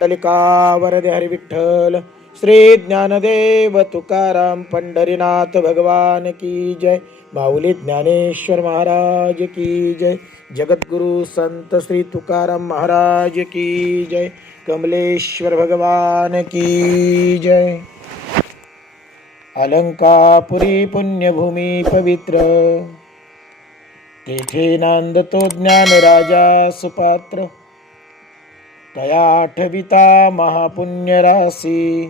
विठ्ठलिका वरदे हरी विठ्ठल. श्री ज्ञानदेव तुकाराम पंढरीनाथ भगवान की जय. माऊली ज्ञानेश्वर महाराज की जय. जगद्गुरु संत श्री तुकाराम महाराज की जय. कमलेश्वर भगवान की जय. अलंकापुरी पुण्यभूमी पवित्र, तेथे नांदतो ज्ञान राजा सुपात्र. तया आठविता महापुण्य राशी,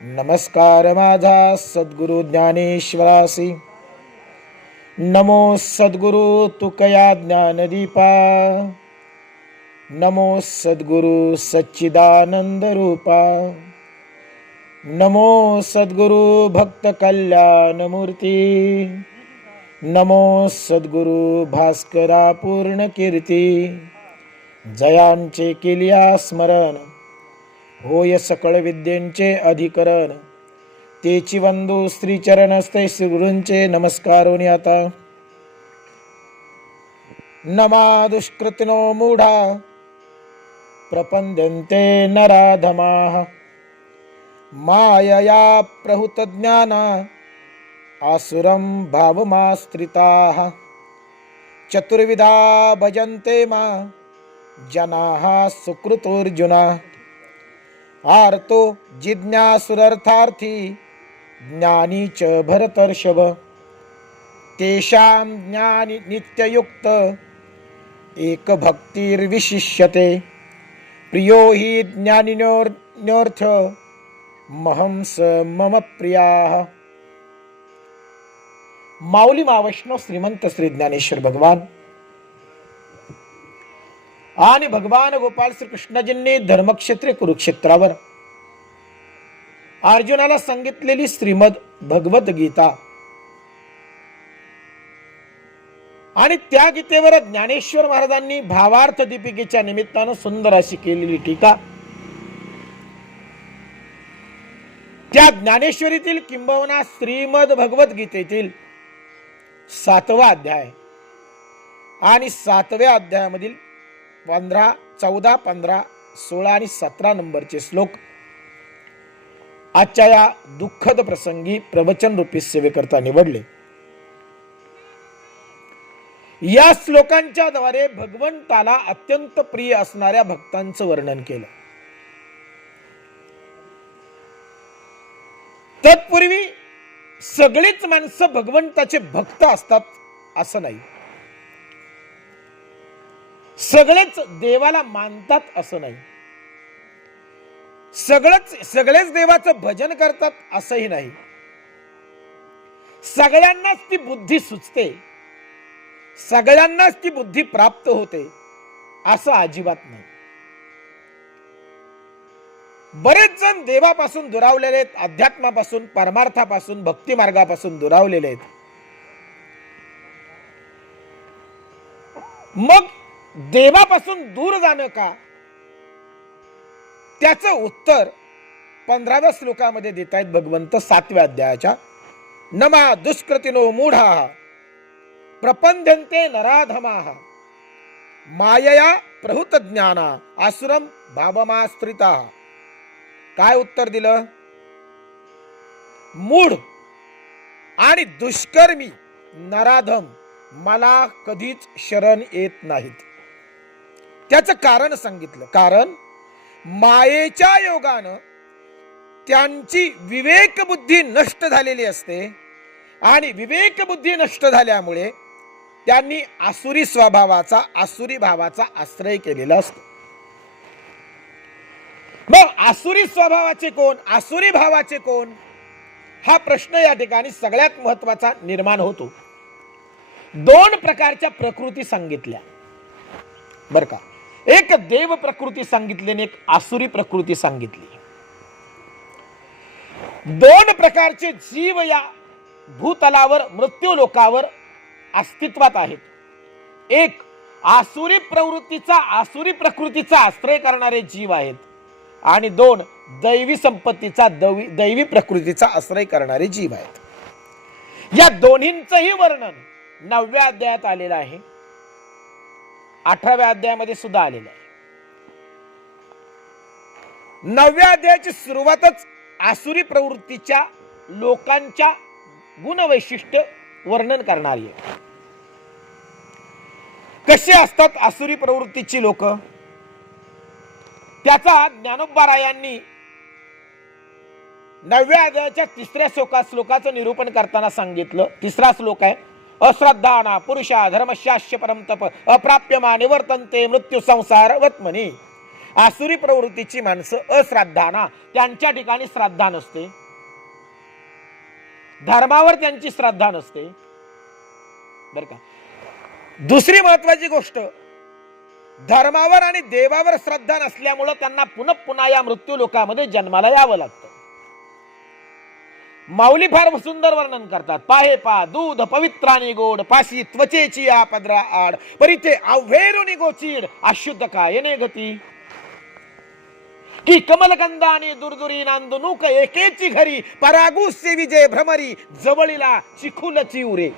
नमस्कार माझा सद्गुरु ज्ञानेश्वरासी. नमो सद्गुरु तुकया ज्ञानदीपा, नमो सद्गुरु सच्चिदानंद रूपा. नमो सद्गुरु भक्त कल्याण मूर्ती, नमो सद्गुरु भास्करा पूर्ण कीर्ती. जयांचे केलिया स्मरण, होय सकळ विद्येंचे अधिकरण. तेची वंदू श्रीचरणस्ते श्रीगुरूंचे नमस्कारोनी आता. नमा दुष्कृतिनो मूढा, प्रपद्यन्ते नराधमाः. मायया प्रहुत ज्ञाना, आसुरं भावमाश्रिताः. चतुर्विधा भजन्ते मा, जनाः सुकृतोऽर्जुना. आर्तो जिज्ञासुरर्थार्थी, ज्ञानी च भरतर्षभ. तेषां ज्ञानी नित्ययुक्त, एक भक्तिर्विशिष्यते. प्रियो हि ज्ञानिनोऽर्थ, महं स मम प्रियाः. माऊली महावैष्णव श्रीमंत श्री ज्ञानेश्वर भगवान आणि भगवान गोपाल श्री कृष्णजींनी धर्मक्षेत्र कुरुक्षेत्रावर अर्जुनाला सांगितलेली श्रीमद भगवत गीता आणि त्या गीतेवर ज्ञानेश्वर महाराजांनी भावार्थ दीपिकेच्या निमित्तानं सुंदर अशी केलेली टीका, त्या ज्ञानेश्वरीतील किंबहुना श्रीमद भगवत गीतेतील 7वा अध्याय आणि 7व्या अध्यायामधील 14, 15, 16 आणि 17 नंबरचे श्लोक आजच्या या दुःखद प्रसंगी प्रवचन रूपी सेवेकरता निवडले. या श्लोकांच्या द्वारे भगवंताला अत्यंत प्रिय असणाऱ्या भक्तांचं वर्णन केलं. तत्पूर्वी सगळीच माणसं भगवंताचे भक्त असतात असं नाही, सगळेच देवाला मानतात असं नाही, सगळेच देवाचं भजन करतात असंही नाही, सगळ्यांनाच ती बुद्धी सुचते, सगळ्यांनाच ती बुद्धी प्राप्त होते असं अजिबात नाही. बरेच जण देवापासून दुरावलेले आहेत, अध्यात्मापासून, परमार्थापासून, भक्ती मार्गापासून दुरावलेले आहेत. मग देवापासून दूर जाणं का, त्याचं उत्तर 15व्या श्लोकामध्ये देत आहेत भगवंत 7व्या अध्यायाच्या. नमा दुष्कृतिनो मूढा, प्रपद्यन्ते नराधमाः. मायया प्रहुत ज्ञाना, आसुरं भावमाश्रिताः. काय उत्तर दिलं? मूढ आणि दुष्कर्मी नराधम मला कधीच शरण येत नाहीत. त्याचं कारण सांगितलं. कारण मायेच्या योगानं त्यांची विवेक बुद्धी नष्ट झालेली असते आणि विवेक बुद्धी नष्ट झाल्यामुळे त्यांनी आसुरी स्वभावाचा, आसुरी भावाचा आश्रय केलेला असतो. मग आसुरी स्वभावाचे कोण, आसुरी भावाचे कोण, हा प्रश्न या ठिकाणी सगळ्यात महत्वाचा निर्माण होतो. 2 प्रकारच्या प्रकृती सांगितल्या बर का. एक देव प्रकृती सांगितली आणि एक आसुरी प्रकृती सांगितली. 2 प्रकारचे जीव या भूतलावर, मृत्यू लोकावर अस्तित्वात आहेत. एक आसुरी प्रवृत्तीचा, आसुरी प्रकृतीचा आश्रय करणारे जीव आहेत आणि 2 दैवी संपत्तीचा, दैवी प्रकृतीचा आश्रय करणारे जीव आहेत. या दोन्हींचंही वर्णन 9व्या अध्यायात आलेलं आहे, 18व्या अध्यायामध्ये सुद्धा आलेलं आहे. 9व्या अध्यायाची सुरुवातच आसुरी प्रवृत्तीच्या लोकांच्या गुणवैशिष्ट्य वर्णन करणारी आहे. कसे असतात आसुरी प्रवृत्तीची लोक, त्याचा ज्ञानोबारायांनी 9व्या अध्यायाच्या 3ऱ्या श्लोकाचं निरूपण करताना सांगितलं. 3रा श्लोक आहे, अश्रद्धाना पुरुषा धर्मशास्य परमतप अप्राप्यमा निवर्तन्ते मृत्यू संसार वत्मनी. आसुरी प्रवृत्तीची माणसं अश्रद्धाना, त्यांच्या ठिकाणी श्रद्धा नसते, धर्मावर त्यांची श्रद्धा नसते बर का. दुसरी महत्वाची गोष्ट, धर्मावर आणि देवावर श्रद्धा नसल्यामुळे त्यांना पुन्हा पुन्हा या मृत्यू लोकामध्ये जन्माला यावं लागतं. माऊली फार सुंदर वर्णन करतात. पाहे पा दूध पवित्रानी गोड, पाशी त्वचेची या पदरा आड, परिथे आव्हेरुनी गोचीड, अशुद्ध कायने गती. की कमलगंधाने दुर्दुरी नांदुनुक एकेची घरी, परागुस्य विजय भ्रमरी, जवळीला चिखुलची उरे.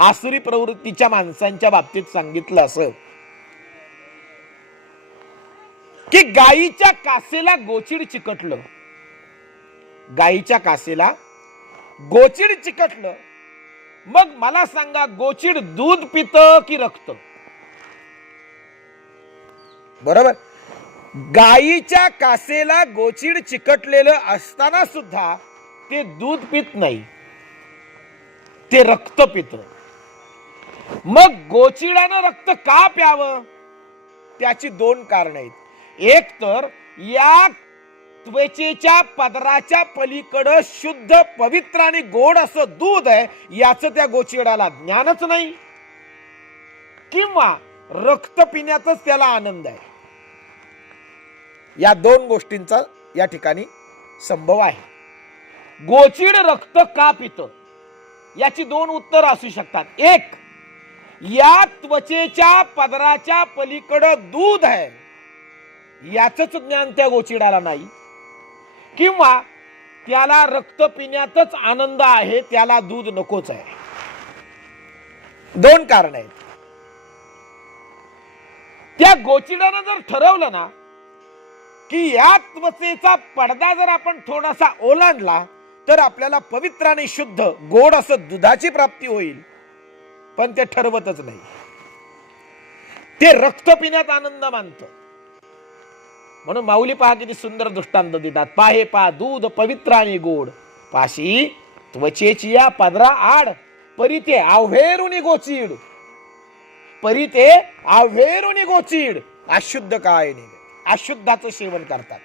आसुरी प्रवृत्तीच्या माणसांच्या बाबतीत सांगितलं असं की गायीच्या कासेला गोचीड चिकटलं, गायीच्या कासेला गोचीड चिकटलं, मग मला सांगा गोचीड दूध पित की रक्त? बरोबर. गायीच्या कासेला गोचीड चिकटलेलं असताना सुद्धा ते दूध पित नाही, ते रक्त पित. मग गोचिडानं रक्त का प्यावं? त्याची 2 कारण आहेत. एक तर या त्वचेच्या पदराच्या पलीकडे शुद्ध पवित्र आणि गोड असं दूध आहे, याचं त्या गोचिडाला ज्ञानच नाही, किंवा रक्त पिण्यातच त्याला आनंद आहे. या 2 गोष्टींचा या ठिकाणी संभव आहे. गोचिड रक्त का पित, याची 2 उत्तर असू शकतात. एक, या त्वचेच्या पदराच्या पलीकडे दूध आहे, याचंच ज्ञान त्या गोचिडाला नाही, किंवा त्याला रक्त पिण्यातच आनंद आहे, त्याला दूध नकोच आहे. 2 कारण आहेत. त्या गोचिडानं जर ठरवलं ना की या त्वचेचा पडदा जर आपण थोडासा ओलांडला तर आपल्याला पवित्र आणि शुद्ध गोड असं दुधाची प्राप्ती होईल, पण ते ठरवतच नाही, ते रक्त पिण्यात आनंद मानतं. म्हणून माऊली पहा किती सुंदर दृष्टांत देतात. पाहे पा दूध पवित्र आणि गोड, पाशी त्वचेची या पदरा आड, परिते आव्हेरुनी गोचीड, परिते आव्हेरुनी गोचीड, अशुद्ध काय नाही, अशुद्धाचं सेवन करतात.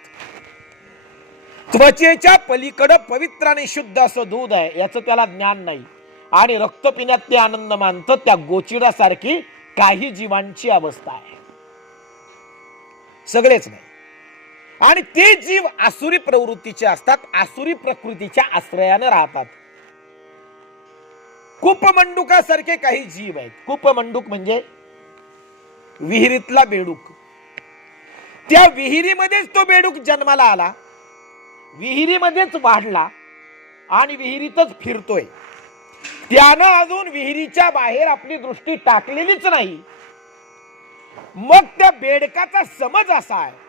त्वचेच्या पलीकडे पवित्र आणि शुद्ध असं दूध आहे, याचं त्याला ज्ञान नाही, आणि रक्त पिण्यात ते आनंद मानतं. त्या गोचिडासारखी काही जीवांची अवस्था आहे, सगळेच नाही. आणि ते जीव आसुरी प्रवृत्तीचे असतात, आसुरी प्रकृतीच्या आश्रयाने राहतात. कूपमंडुकासारखे काही जीव आहेत. कूपमंडूक म्हणजे विहिरीतला बेडूक. त्या विहिरीमध्येच तो बेडूक जन्माला आला, विहिरीमध्येच वाढला आणि विहिरीतच फिरतोय. त्यानं अजून विहिरीच्या बाहेर आपली दृष्टी टाकलेलीच नाही. मग त्या बेडकाचा समज असा आहे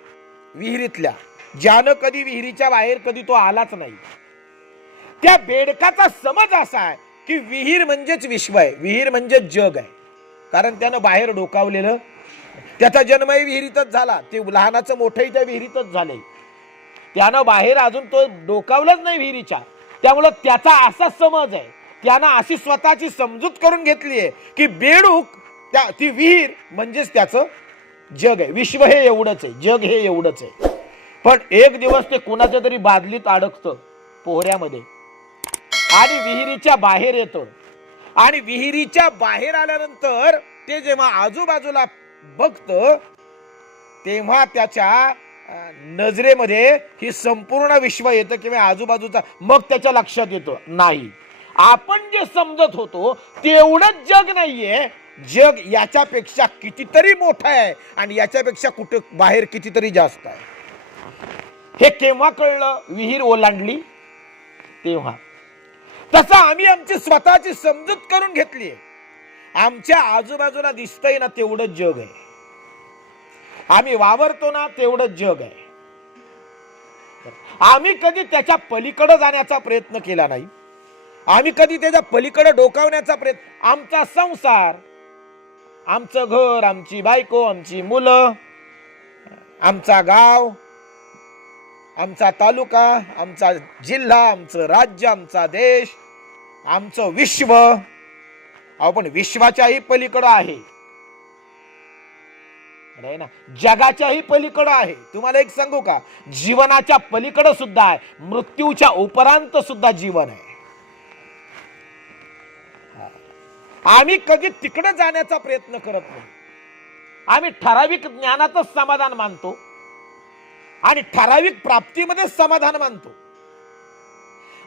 विहिरीतल्या, ज्यानं कधी विहिरीच्या बाहेर कधी तो आलाच नाही, त्या बेडकाचा समज असा आहे की विहीर म्हणजेच विश्व आहे, विहीर म्हणजे जग आहे. कारण त्यानं बाहेर डोकावलेलं, त्याचा जन्मही विहिरीतच झाला, ते लहानाचं मोठंही त्या विहिरीतच झालंय, त्यानं बाहेर अजून तो डोकावलंच नाही विहिरीच्या. त्यामुळं त्याचा असा समज आहे, त्यानं अशी स्वतःची समजूत करून घेतली आहे की बेडूक ती विहीर म्हणजेच त्याचं जग आहे, विश्व हे एवढंच आहे, जग हे एवढंच आहे. पण एक दिवस ते कुणाच्या तरी बादलीत अडकतं पोहऱ्यामध्ये आणि विहिरीच्या बाहेर येतं. आणि विहिरीच्या बाहेर आल्यानंतर ते जेव्हा आजूबाजूला बघतं तेव्हा त्याच्या नजरेमध्ये ही संपूर्ण विश्व येतं किंवा आजूबाजूचा. मग त्याच्या लक्षात येतं, नाही, आपण जे समजत होतो तेवढंच जग नाहीये, जग याच्यापेक्षा कितीतरी मोठं आहे आणि याच्यापेक्षा कुठं बाहेर कितीतरी जास्त आहे. हे केव्हा कळलं? विहीर ओलांडली तेव्हा. तसं आम्ही आमची स्वतःची समजूत करून घेतली, आमच्या आजूबाजूला दिसतंय ना तेवढंच जग आहे, आम्ही वावरतो ना तेवढंच जग आहे. आम्ही कधी त्याच्या पलीकडे जाण्याचा प्रयत्न केला नाही. आम्ही कधी त्याच्या पलीकडे डोकावण्याचा प्रयत्न. आमचा संसार, आमचं घर, आमची बायको, आमची मुलं, आमचा गाव, आमचा तालुका, आमचा जिल्हा, आमचं राज्य, आमचा देश, आमचं विश्व, आपण विश्वाच्याही पलीकडं आहे ना, जगाच्याही पलीकडं आहे. तुम्हाला एक सांगू का, जीवनाच्या पलीकडं सुद्धा आहे, मृत्यूच्या उपरांत सुद्धा जीवन आहे. आम्ही कधी तिकडे जाण्याचा प्रयत्न करत नाही. आम्ही ठराविक ज्ञानातच समाधान मानतो आणि ठराविक प्राप्तीमध्ये समाधान मानतो.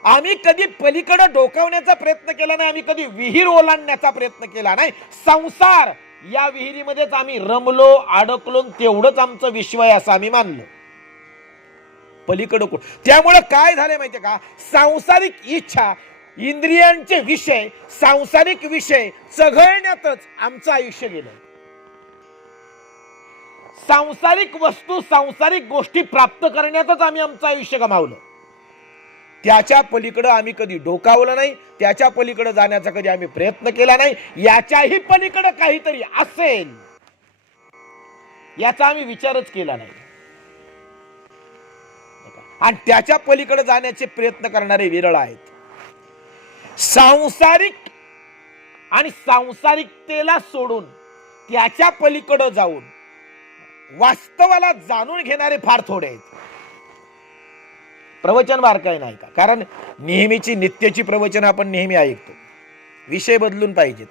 आम्ही कधी पलीकडे डोकावण्याचा प्रयत्न केला नाही. आम्ही कधी विहीर ओलांडण्याचा प्रयत्न केला नाही. संसार या विहिरीमध्येच आम्ही रमलो, अडकलो, तेवढंच आमचं विश्व आहे असं आम्ही मानलं. पलीकडे त्यामुळे काय झालंय माहितीये का, सांसारिक इच्छा, इंद्रियांचे विषय, सांसारिक विषय चघळण्यातच आमचं आयुष्य गेलं. सांसारिक वस्तू, सांसारिक गोष्टी प्राप्त करण्यातच आम्ही आमचं आयुष्य गमावलं. त्याच्या पलीकडे आम्ही कधी डोकावलं नाही. त्याच्या पलीकडे जाण्याचा कधी आम्ही प्रयत्न केला नाही. याच्याही पलीकडे काहीतरी असेल याचा आम्ही विचारच केला नाही. आणि त्याच्या पलीकडे जाण्याचे प्रयत्न करणारे विरळ आहेत. सांसारिक आणि सांसारिकतेला सोडून त्याच्या पलीकडे जाऊन वास्तवाला जाणून घेणारे फार थोडे आहेत. प्रवचन बारकाई नाही का, कारण नेहमीची नित्याची प्रवचन आपण नेहमी ऐकतो. विषय बदलून पाहिजेत.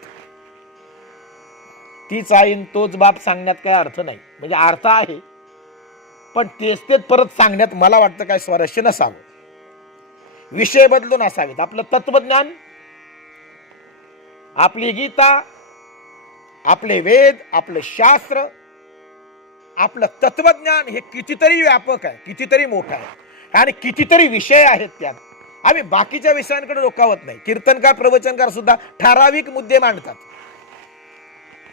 तीच आईन तोच बाप सांगण्यात काय अर्थ नाही. म्हणजे अर्थ आहे, पण तेच तेच परत सांगण्यात मला वाटतं काय स्वारस्य नसावं. विषय बदलून असावेत. आपलं तत्वज्ञान, आपली गीता, आपले वेद, आपलं शास्त्र, आपलं तत्वज्ञान हे कितीतरी व्यापक आहे, कितीतरी मोठं आहे आणि कितीतरी विषय आहेत त्यात. आम्ही बाकीच्या विषयांकडे डोकावत नाही. कीर्तनकार, प्रवचनकार सुद्धा ठराविक मुद्दे मांडतात.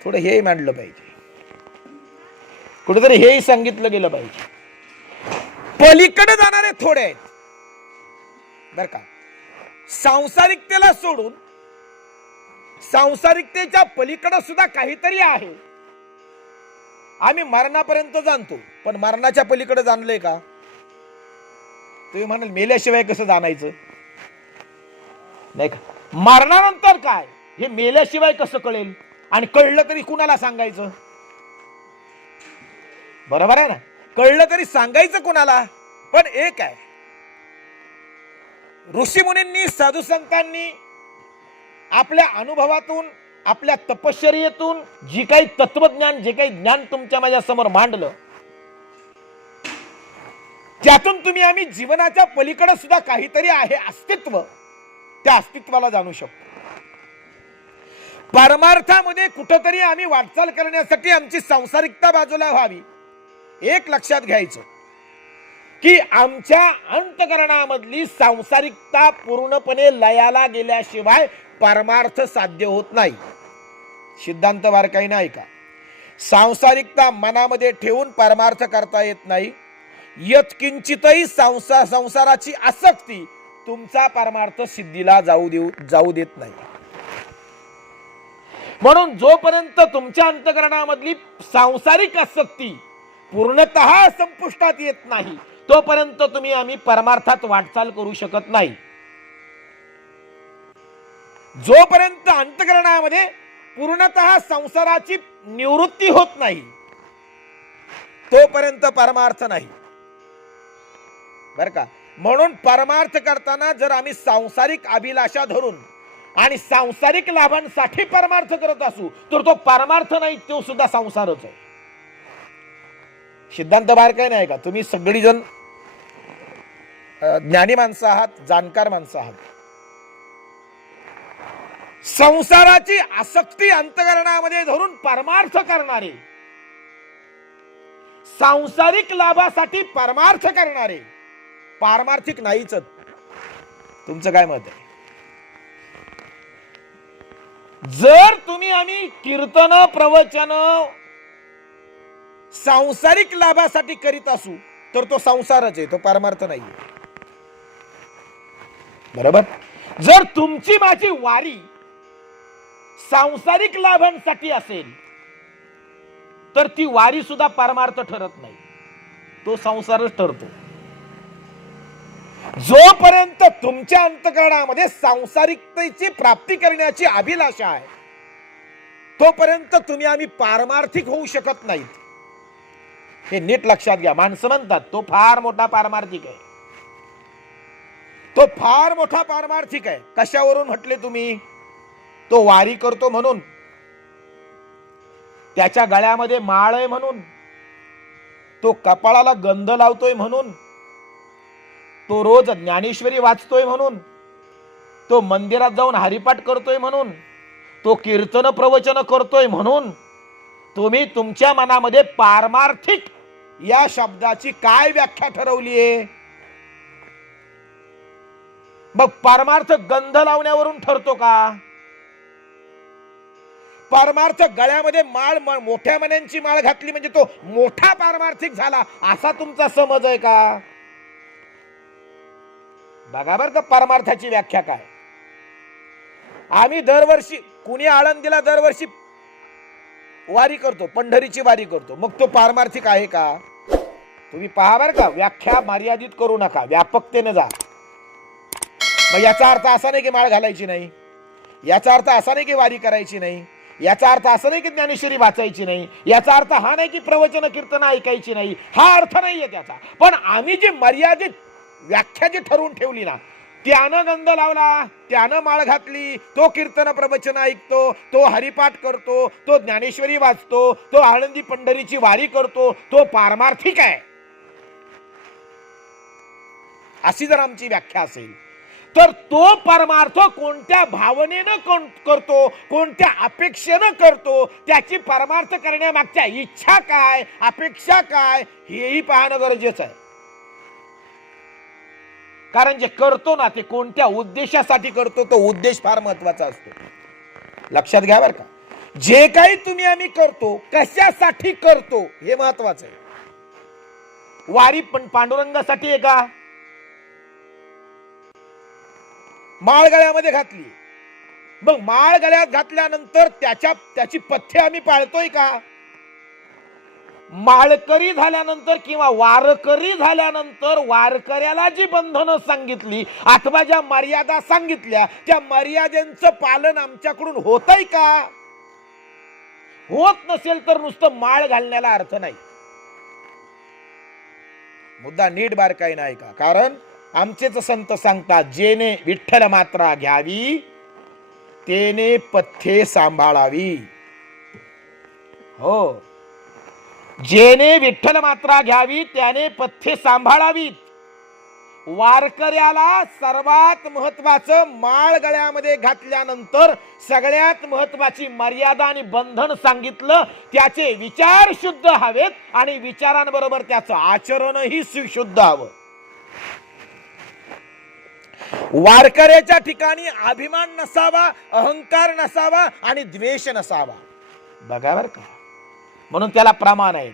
थोडं हे मांडलं पाहिजे, कुठेतरी हेही सांगितलं गेलं पाहिजे. पलीकडे जाणारे थोडे आहेत बर का. सांसारिकतेला सोडून सांसारिकतेच्या पलीकडे सुद्धा काहीतरी आहे. आम्ही मरणापर्यंत जाणतो, पण मरणाच्या पलीकडे जाणलंय का? तुम्ही म्हणाल मेल्याशिवाय कसं जाणायचं, नाही का? मरणानंतर काय हे मेल्याशिवाय कसं कळेल? आणि कळलं तरी कुणाला सांगायचं? बरोबर आहे ना, कळलं तरी सांगायचं कुणाला? पण एक आहे, ऋषी मुनींनी, साधू संतांनी आपल्या अनुभवातून, आपल्या तपश्चर्येतून जी काही तत्वज्ञान, जे काही ज्ञान तुमच्या माझ्या समोर मांडलं, त्यातून तुम्ही आम्ही जीवनाच्या पलीकडे सुद्धा काहीतरी आहे अस्तित्व, त्या अस्तित्वाला जाणू शकतो. परमार्थामध्ये कुठेतरी आम्ही वाटचाल करण्यासाठी आमची सांसारिकता बाजूला व्हावी. एक लक्षात घ्यायचं की आमच्या अंतःकरणामधली सांसारिकता पूर्णपणे लयाला गेल्याशिवाय परमार्थ साध्य होत नाही. सिद्धांत बारकाई नाही का, सांसारिकता मनामध्ये ठेवून परमार्थ करता येत नाही. यत्किंचितही संसाराची आसक्ती तुमचा परमार्थ सिद्धीला जाऊ देत नाही. म्हणून जोपर्यंत तुमच्या अंतःकरणामधली सांसारिक आसक्ती पूर्णतः संपुष्टात येत नाही, तोपर्यंत तुम्ही आम्ही परमार्थात वाटचाल करू शकत नाही. जोपर्यंत अंतःकरणामध्ये पूर्णतः संसाराची निवृत्ती होत नाही, तोपर्यंत परमार्थ नाही बर का. म्हणून परमार्थ करताना जर आम्ही सांसारिक अभिलाषा धरून आणि सांसारिक लाभांसाठी परमार्थ करत असू, तर तो परमार्थ नाही, तो सुद्धा संसारच आहे. सिद्धांत बारकाई नाही का, तुम्ही सगळी जण ज्ञानी माणसं आहात, जाणकार माणसं आहात. संसाराची आसक्ती अंतःकरणामध्ये धरून परमार्थ करणारे, सांसारिक लाभासाठी परमार्थ करणारे पारमार्थिक नाहीच. तुमचं काय मत आहे? जर तुम्ही आम्ही कीर्तन, प्रवचन सांसारिक लाभासाठी करीत असू, तर तो संसारच आहे, तो परमार्थ नाही. बरोबर. जर तुमची माझी वारी सांसारिक लाभांसाठी असेल तर ती वारी सुद्धा परमार्थ ठरत नाही, तो संसारच ठरतो. जोपर्यंत तुमच्या अंतःकरणामध्ये सांसारिकतेची प्राप्ती करण्याची अभिलाषा आहे तोपर्यंत तुम्ही आम्ही पारमार्थिक होऊ शकत नाहीत. हे नीट लक्षात घ्या. माणसं म्हणतात तो फार मोठा पारमार्थिक आहे, तो फार मोठा पारमार्थिक आहे. कशावरून म्हटले तुम्ही? तो वारी करतो म्हणून, त्याच्या गळ्यामध्ये माळ आहे म्हणून, तो कपाळाला गंध लावतोय म्हणून, तो रोज ज्ञानेश्वरी वाचतोय म्हणून, तो मंदिरात जाऊन हरिपाठ करतोय म्हणून, तो कीर्तन प्रवचन करतोय म्हणून तुम्ही तुमच्या मनामध्ये पारमार्थिक या शब्दाची काय व्याख्या ठरवली आहे? मग पारमार्थ गंध लावण्यावरून ठरतो का? पारमार्थ गळ्यामध्ये माळ, मोठ्या मण्यांची माळ घातली म्हणजे तो मोठा पारमार्थिक झाला असा तुमचा समज आहे का? बघा बरं का परमार्थाची व्याख्या काय. आम्ही दरवर्षी, कुणी आळंदीला दरवर्षी वारी करतो, पंढरीची वारी करतो, मग तो पारमार्थिक आहे का? तुम्ही पहा बरं का, व्याख्या मर्यादित करू नका, व्यापकतेने जा. मग याचा अर्थ असा नाही की माळ घालायची नाही, याचा अर्थ असा नाही की वारी करायची नाही, याचा अर्थ असा नाही की ज्ञानेश्वरी वाचायची नाही, याचा अर्थ हा नाही की प्रवचन कीर्तन ऐकायची नाही, हा अर्थ नाहीये त्याचा. पण आम्ही जी मर्यादित व्याख्या जी ठरवून ठेवली ना, त्यानं गंध लावला, त्यानं माळ घातली, तो कीर्तन प्रवचन ऐकतो, तो हरिपाठ करतो, तो ज्ञानेश्वरी वाचतो, तो आळंदी पंढरीची वारी करतो, तो पारमार्थिक आहे, अशी जर आमची व्याख्या असेल तर तो परमार्थ कोणत्या भावनेनं करतो, कोणत्या अपेक्षेनं करतो, त्याची परमार्थ करण्यामागच्या इच्छा काय, अपेक्षा काय, हेही पाहणं गरजेचं आहे. कारण जे करतो ना ते कोणत्या उद्देशासाठी करतो, तो उद्देश फार महत्वाचा असतो. लक्षात घ्या बरं का. जे काही तुम्ही आम्ही करतो कशासाठी करतो हे महत्वाचं आहे. वारी पण पांडुरंगासाठी आहे का? माळ गळ्यामध्ये घातली, मग माळ गळ्यात घातल्यानंतर त्याची पथ्य आम्ही पाळतोय का? माळकरी झाल्यानंतर किंवा वारकरी झाल्यानंतर वारकऱ्याला जी बंधनं सांगितली अथवा ज्या मर्यादा सांगितल्या त्या मर्यादेचं पालन आमच्याकडून होतंय का? होत नसेल तर नुसतं माळ घालण्याला अर्थ नाही. मुद्दा नीट बारकाईने ऐका. कारण आमचेच संत सांगतात, जेने विठ्ठल मात्रा घ्यावी तेने पथ्ये सांभाळावी. हो, जेने विठ्ठल मात्रा घ्यावी त्याने पथ्ये सांभाळावीत. वारकऱ्याला सर्वात महत्वाचं माळ गळ्यामध्ये घातल्यानंतर सगळ्यात महत्वाची मर्यादा आणि बंधन सांगितलं. त्याचे विचार शुद्ध हवेत आणि विचारांबरोबर त्याचं आचरणही शुद्ध हवं. वारकऱ्याच्या ठिकाणी अभिमान नसावा, अहंकार नसावा आणि द्वेष नसावा. बघा बर का. म्हणून त्याला प्रमाण आहे,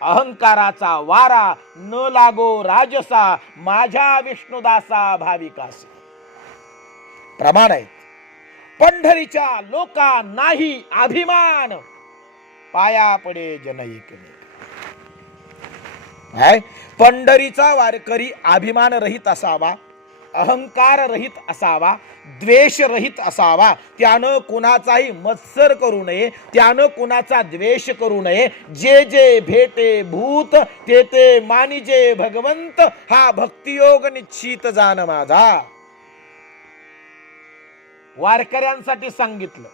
अहंकाराचा वारा न लागो राजसा, माझ्या विष्णुदासा भाविकासी. प्रमाण आहे. पंढरीच्या लोका नाही अभिमान, पाया पडे जन एकमेक. पंढरीचा वारकरी अभिमान रहित असावा, अहंकार रहित असावा, द्वेष रहित असावा. त्यानं कुणाचाही मत्सर करू नये, त्यानं कुणाचा द्वेष करू नये. जे जे भेटे भूत ते ते मानिजे भगवंत, हा भक्तियोग निश्चित जाण माझा. वारकऱ्यांसाठी सांगितलं.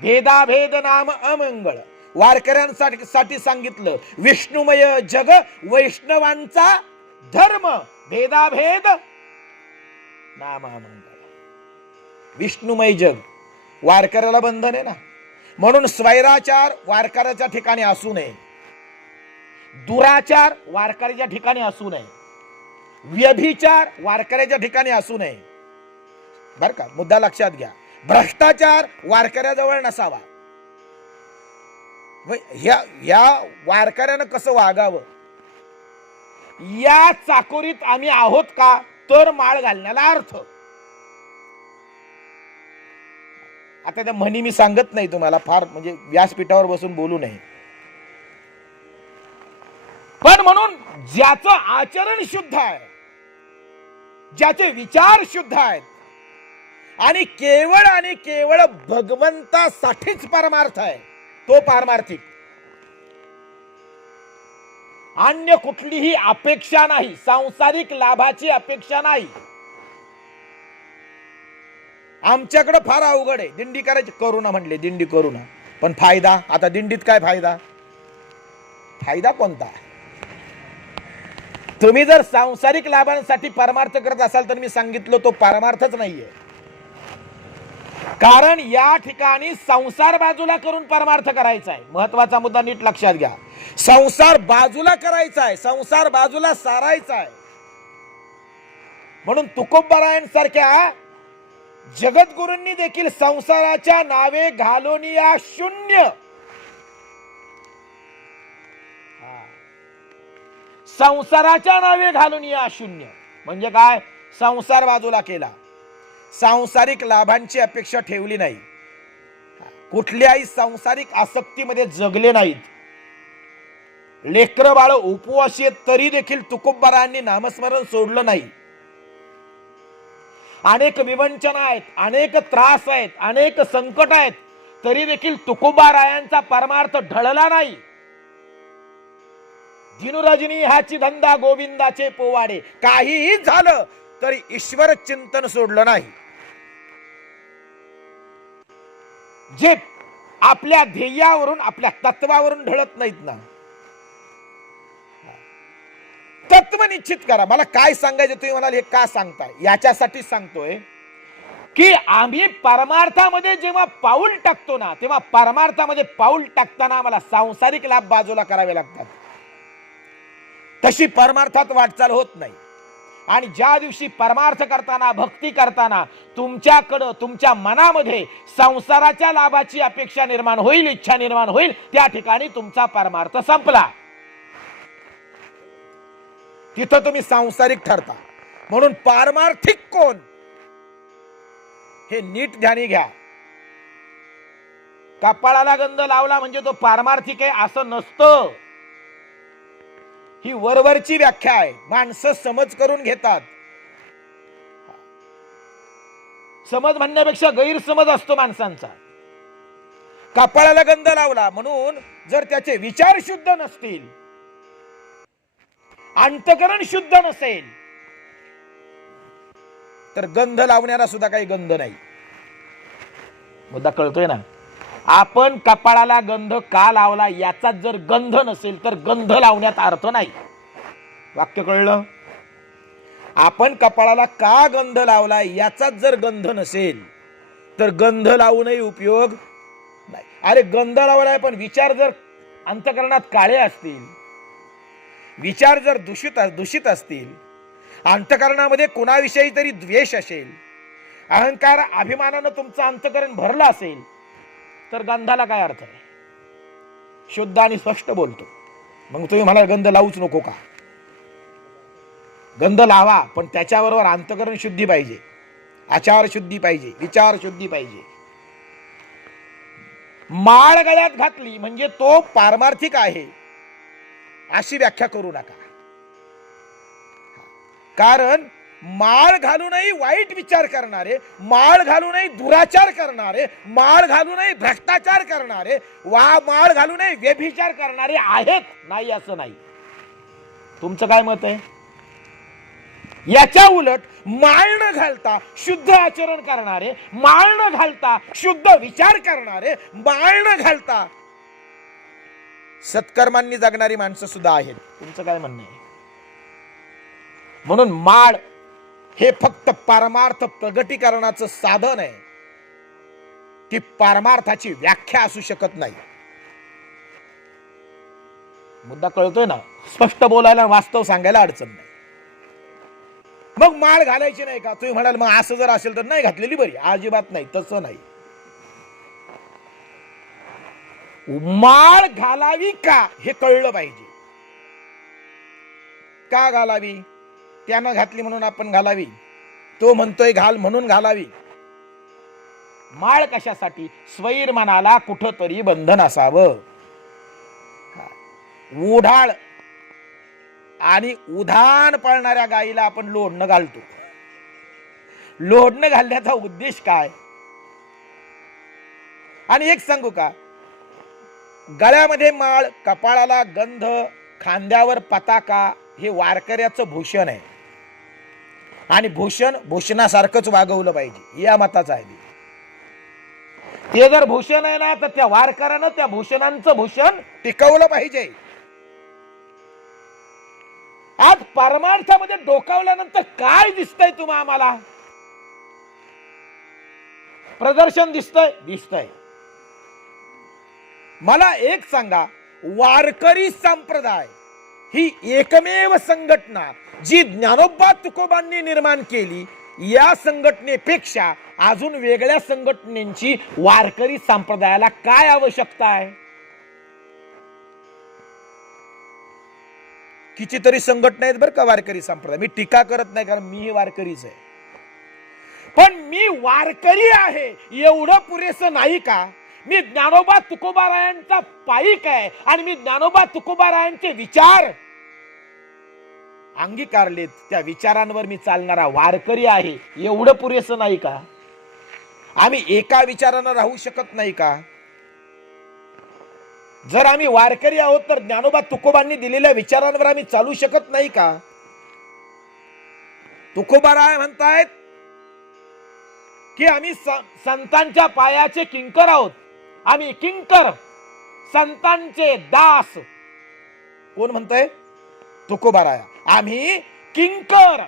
भेदाभेद नाम अमंगळ. वारकऱ्यांसाठी सांगितलं. विष्णुमय जग वैष्णवांचा धर्म, भेदाभेद नाम अमंगळ. विष्णुमय जग, वारकऱ्याला बंधन आहे ना. म्हणून स्वैराचार वारकऱ्याच्या ठिकाणी असू नये, दुराचार वारकऱ्याच्या ठिकाणी असू नये, व्यभिचार वारकऱ्याच्या ठिकाणी असू नये. बर का, मुद्दा लक्षात घ्या. भ्रष्टाचार वारकऱ्याजवळ नसावा. ह्या वारकऱ्यानं कसं वागावं, या चाकोरीत आम्ही आहोत का, तर माळ घालण्याला अर्थ. आता त्या म्हणी मी सांगत नाही तुम्हाला, फार म्हणजे व्यासपीठावर बसून बोलू नये, पण म्हणून ज्याचं आचरण शुद्ध आहे, ज्याचे विचार शुद्ध आहेत आणि केवळ भगवंतासाठीच परमार्थ आहे, तो पारमार्थिक. अन्य कुठलीही अपेक्षा नाही, सांसारिक लाभाची अपेक्षा नाही. आमच्याकडे फार अवघड आहे, दिंडी करायची, करू ना म्हणले, दिंडी करू ना, पण फायदा, आता दिंडीत काय फायदा, फायदा कोणता? तुम्ही जर सांसारिक लाभांसाठी परमार्थ करत असाल तर मी सांगितलं तो परमार्थच नाहीये. कारण या ठिकाणी संसार बाजूला करून परमार्थ करायचा आहे. महत्वाचा मुद्दा नीट लक्षात घ्या. संसार बाजूला करायचा आहे, संसार बाजूला सारायचा आहे. म्हणून तुकोबारायांसारख्या जगद्गुरूंनी देखील संसाराच्या नावे घालून या शून्य, संसाराच्या नावे घालून या शून्य म्हणजे काय, संसार बाजूला केला, सांसारिक लाभांची अपेक्षा ठेवली नाही, कुठल्याही सांसारिक आसक्तीमध्ये जगले नाहीत. लेकर बाळ उपवासी आहेत तरी देखील तुकोबारायांनी नामस्मरण सोडलं नाही. अनेक विवंचना आहेत, अनेक त्रास आहेत, अनेक संकट आहेत, तरी देखील तुकोबारायांचा परमार्थ ढळला नाही. दिनुरजनी हाची धंदा गोविंदाचे पोवाडे, काहीही झालं तरी ईश्वर चिंतन सोडलं नाही. जे आपल्या ध्येयावरून, आपल्या तत्वावरून ढळत नाहीत ना, तत्व निश्चित करा. मला काय सांगायचं तुम्ही म्हणाल हे का सांगताय, याच्यासाठी सांगतोय की आम्ही परमार्थामध्ये जेव्हा पाऊल टाकतो ना, तेव्हा परमार्थामध्ये पाऊल टाकताना आम्हाला सांसारिक लाभ बाजूला करावे लागतात. तशी परमार्थात वाटचाल होत नाही. आणि ज्या दिवशी परमार्थ करताना, भक्ती करताना तुमच्याकडं, तुमच्या मनामध्ये संसाराच्या लाभाची अपेक्षा निर्माण होईल, इच्छा निर्माण होईल, त्या ठिकाणी तुमचा परमार्थ संपला. तिथं तुम्ही सांसारिक ठरता. म्हणून पारमार्थिक कोण हे नीट ध्यानी घ्या. कपाळाला गंध लावला म्हणजे तो पारमार्थिक आहे असं नसतं. ही वरवरची व्याख्या आहे, माणसं समज करून घेतात. समज म्हणण्यापेक्षा गैरसमज असतो माणसांचा. कपाळाला गंध लावला म्हणून जर त्याचे विचार शुद्ध नसतील, अंतकरण शुद्ध नसेल, तर गंध लावण्याला सुद्धा काही गंध नाही. मुद्दा कळतोय ना. आपण कपाळाला गंध का लावला याचा जर गंध नसेल तर गंध लावण्यात अर्थ नाही. वाक्य कळलं. आपण कपाळाला का गंध लावला याचा जर गंध नसेल तर गंध लावूनही उपयोग नाही. अरे गंध लावलाय पण विचार जर अंतकरणात काळे असतील, विचार जर दूषित असतील, अंतकरणामध्ये कोणाविषयी तरी द्वेष असेल, अहंकार अभिमानानं तुमचं अंतकरण भरलं असेल, तर गंधाला काय अर्थ आहे. शुद्ध आणि स्पष्ट बोलतो. मग तुम्ही म्हणाल गंध लावूच नको का. गंध लावा, पण त्याच्याबरोबर अंतकरण शुद्धी पाहिजे, आचार शुद्धी पाहिजे, विचार शुद्धी पाहिजे. माळ गळ्यात घातली म्हणजे तो पारमार्थिक आहे अशी व्याख्या करू नका. कारण माळ घालूनही वाईट विचार करणारे, माळ घालूनही दुराचार करणारे, माळ घालूनही भ्रष्टाचार करणारे, माळ घालूनही व्यभिचार करणारे आहेत, नाही असं नाही. तुमचं काय मत आहे. याच्या उलट माळ न घालता शुद्ध आचरण करणारे, माळ न घालता शुद्ध विचार करणारे, माळ न घालता सत्कर्मांनी जगणारी माणसं सुद्धा आहेत. तुमचं काय म्हणणं आहे. म्हणून माळ हे फक्त परमार्थ प्रगटीकरणाचं साधन आहे, ती परमार्थाची व्याख्या असू शकत नाही. मुद्दा कळतोय ना. स्पष्ट बोलायला, वास्तव सांगायला अडचण नाही. मग माळ घालायची नाही का तुम्ही म्हणाल, मग असं जर असेल तर नाही घातलेली बरी. अजिबात नाही, तसं नाही. माळ घालावी का हे कळलं पाहिजे. का घालावी? त्यानं घातली म्हणून आपण घालावी? तो म्हणतोय घाल म्हणून घालावी. माळ कशासाठी? स्वैर मनाला कुठंतरी बंधन असावं. उढाळ आणि उधाण पळणाऱ्या गाईला आपण लोढणं घालतो. लोढणं घालण्याचा उद्देश काय? आणि एक सांगू का, गळ्यामध्ये माळ, कपाळाला गंध, खांद्यावर पताका हे वारकऱ्याचं भूषण आहे. आणि भूषण भूषणासारखंच वागवलं पाहिजे, या मताचं आहे. ते जर भूषण आहे ना, तर त्या वारकऱ्यानं त्या भूषणांचं भूषण टिकवलं पाहिजे. आज परमार्थामध्ये डोकावल्यानंतर काय दिसतंय तुम्हा आम्हाला? प्रदर्शन दिसतंय. मला एक सांगा, वारकरी संप्रदाय ही एकमेव संघटना जी ज्ञानोबा तुकोबांनी निर्माण केली, या संघटनेपेक्षा अजून वेगळ्या संघटनेची वारकरी संप्रदायाला काय आवश्यकता आहे? कितीतरी संघटना आहेत बरं का वारकरी संप्रदाय. मी टीका करत नाही, कारण मी वारकरीच आहे. पण मी वारकरी आहे एवढं पुरेसं नाही का? मी ज्ञानोबा तुकोबारायांचा पाईक आहे आणि मी ज्ञानोबा तुकोबारायांचे विचार अंगीकारलेत, त्या विचारांवर मी चालणारा वारकरी आहे एवढं पुरेसं नाही का? आम्ही एका विचारानं राहू शकत नाही का? जर आम्ही वारकरी आहोत तर ज्ञानोबा तुकोबांनी दिलेल्या विचारांवर आम्ही चालू शकत नाही का? तुकोबाराय म्हणतायत की आम्ही संतांच्या पायाचे किंकर आहोत. आम्ही किंकर, संतांचे दास. कोण म्हणतंय? तुकोबाराया. आम्ही किंकर,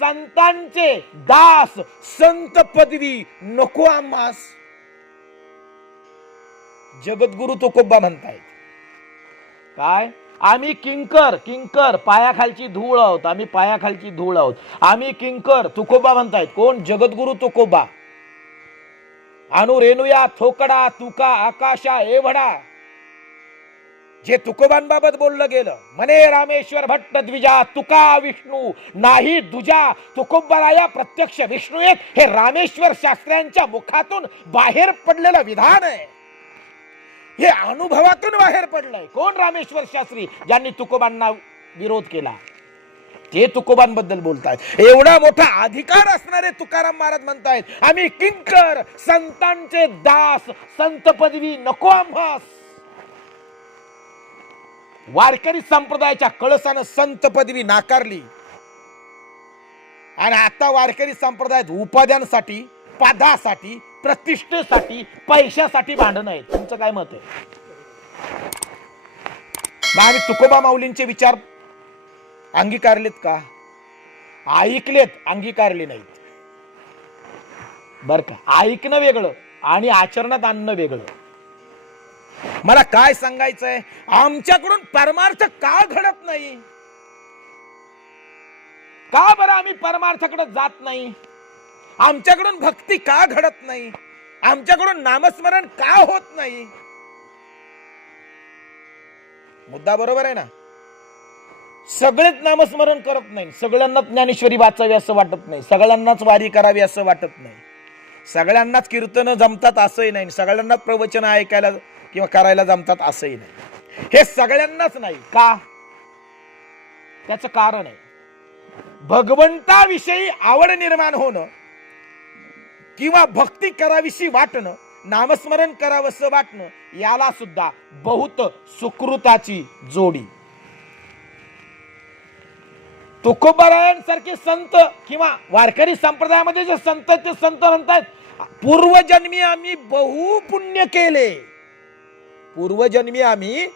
संतांचे दास. संत पदवी नको आम्हास. जगद्गुरु तुकोबा म्हणतायत काय? आम्ही किंकर पायाखालची धूळ आहोत. आम्ही पायाखालची धूळ आहोत. आम्ही किंकर. तुकोबा म्हणतायत. कोण? जगद्गुरु तुकोबा. अनु रेणुया थोकडा तुका आकाशा एवढा, जे तुकोबांबाबत बोललं गेलं. म्हणे रामेश्वर भट्ट द्विजा तुका विष्णू नाही दुजा. तुकोबाराया प्रत्यक्ष विष्णू आहेत, हे रामेश्वर शास्त्र्यांच्या मुखातून बाहेर पडलेलं विधान आहे. हे अनुभवातून बाहेर पडलंय. कोण? रामेश्वर शास्त्री, ज्यांनी तुकोबांना विरोध केला. ते तुकोबांबद्दल बोलतायत. एवढा मोठा अधिकार असणारे तुकाराम महाराज म्हणतायत आम्ही किंकर, संतांचे दास. संत पदवी नको आम्हास. वारकरी संप्रदायाच्या कळसानं संत पदवी नाकारली आणि आता वारकरी संप्रदायात उपाध्यांसाठी, पदासाठी, प्रतिष्ठेसाठी, पैशासाठी भांडण आहे. तुमचं काय मत आहे? आम्ही तुकोबा माऊलींचे विचार अंगीकारलेत का? ऐकलेत, अंगीकारले नाहीत. बर का? ऐकणं वेगळं आणि आचरणात आणणं वेगळं. मला काय सांगायचंय, आमच्याकडून परमार्थ का घडत नाही? का बरं आम्ही परमार्थाकडे जात नाही? आमच्याकडून भक्ती का घडत नाही? आमच्याकडून नामस्मरण का होत नाही? मुद्दा बरोबर आहे ना? सगळेच नामस्मरण करत नाही, सगळ्यांना ज्ञानेश्वरी वाचावी असं वाटत नाही, सगळ्यांनाच वारी करावी असं वाटत नाही, सगळ्यांनाच कीर्तन जमतात असंही नाही, सगळ्यांनाच प्रवचन ऐकायला किंवा करायला जमतात असंही नाही. हे सगळ्यांनाच नाही का? त्याचं कारण आहे भगवंताविषयी आवड निर्माण होणं किंवा भक्ती करावीशी वाटणं, नामस्मरण करावंसं वाटणं, याला सुद्धा बहुत सुकृताची जोडी. तुकोबारायांसारखे संत किंवा वारकरी संप्रदायामध्ये जे संत, ते संत म्हणतात पूर्वजन्मी आम्ही बहुपुण्य केले. पूर्वजन्मी आम्ही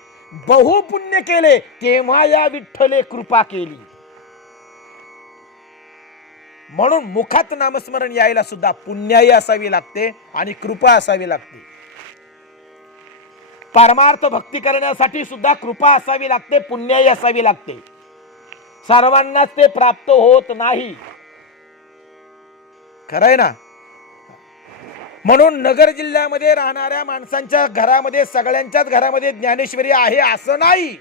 बहुपुण्य केले, तेव्हा या विठ्ठले कृपा केली. म्हणून मुखात नामस्मरण यायला सुद्धा पुण्याई असावी लागते आणि कृपा असावी लागते. परमार्थ भक्ती करण्यासाठी सुद्धा कृपा असावी लागते, पुण्याई असावी लागते. सर्वांनाच ते प्राप्त होत नाही. खरंय ना? म्हणून नगर जिल्ह्यामध्ये राहणाऱ्या माणसांच्या घरामध्ये, सगळ्यांच्याच घरामध्ये ज्ञानेश्वरी आहे असं नाही.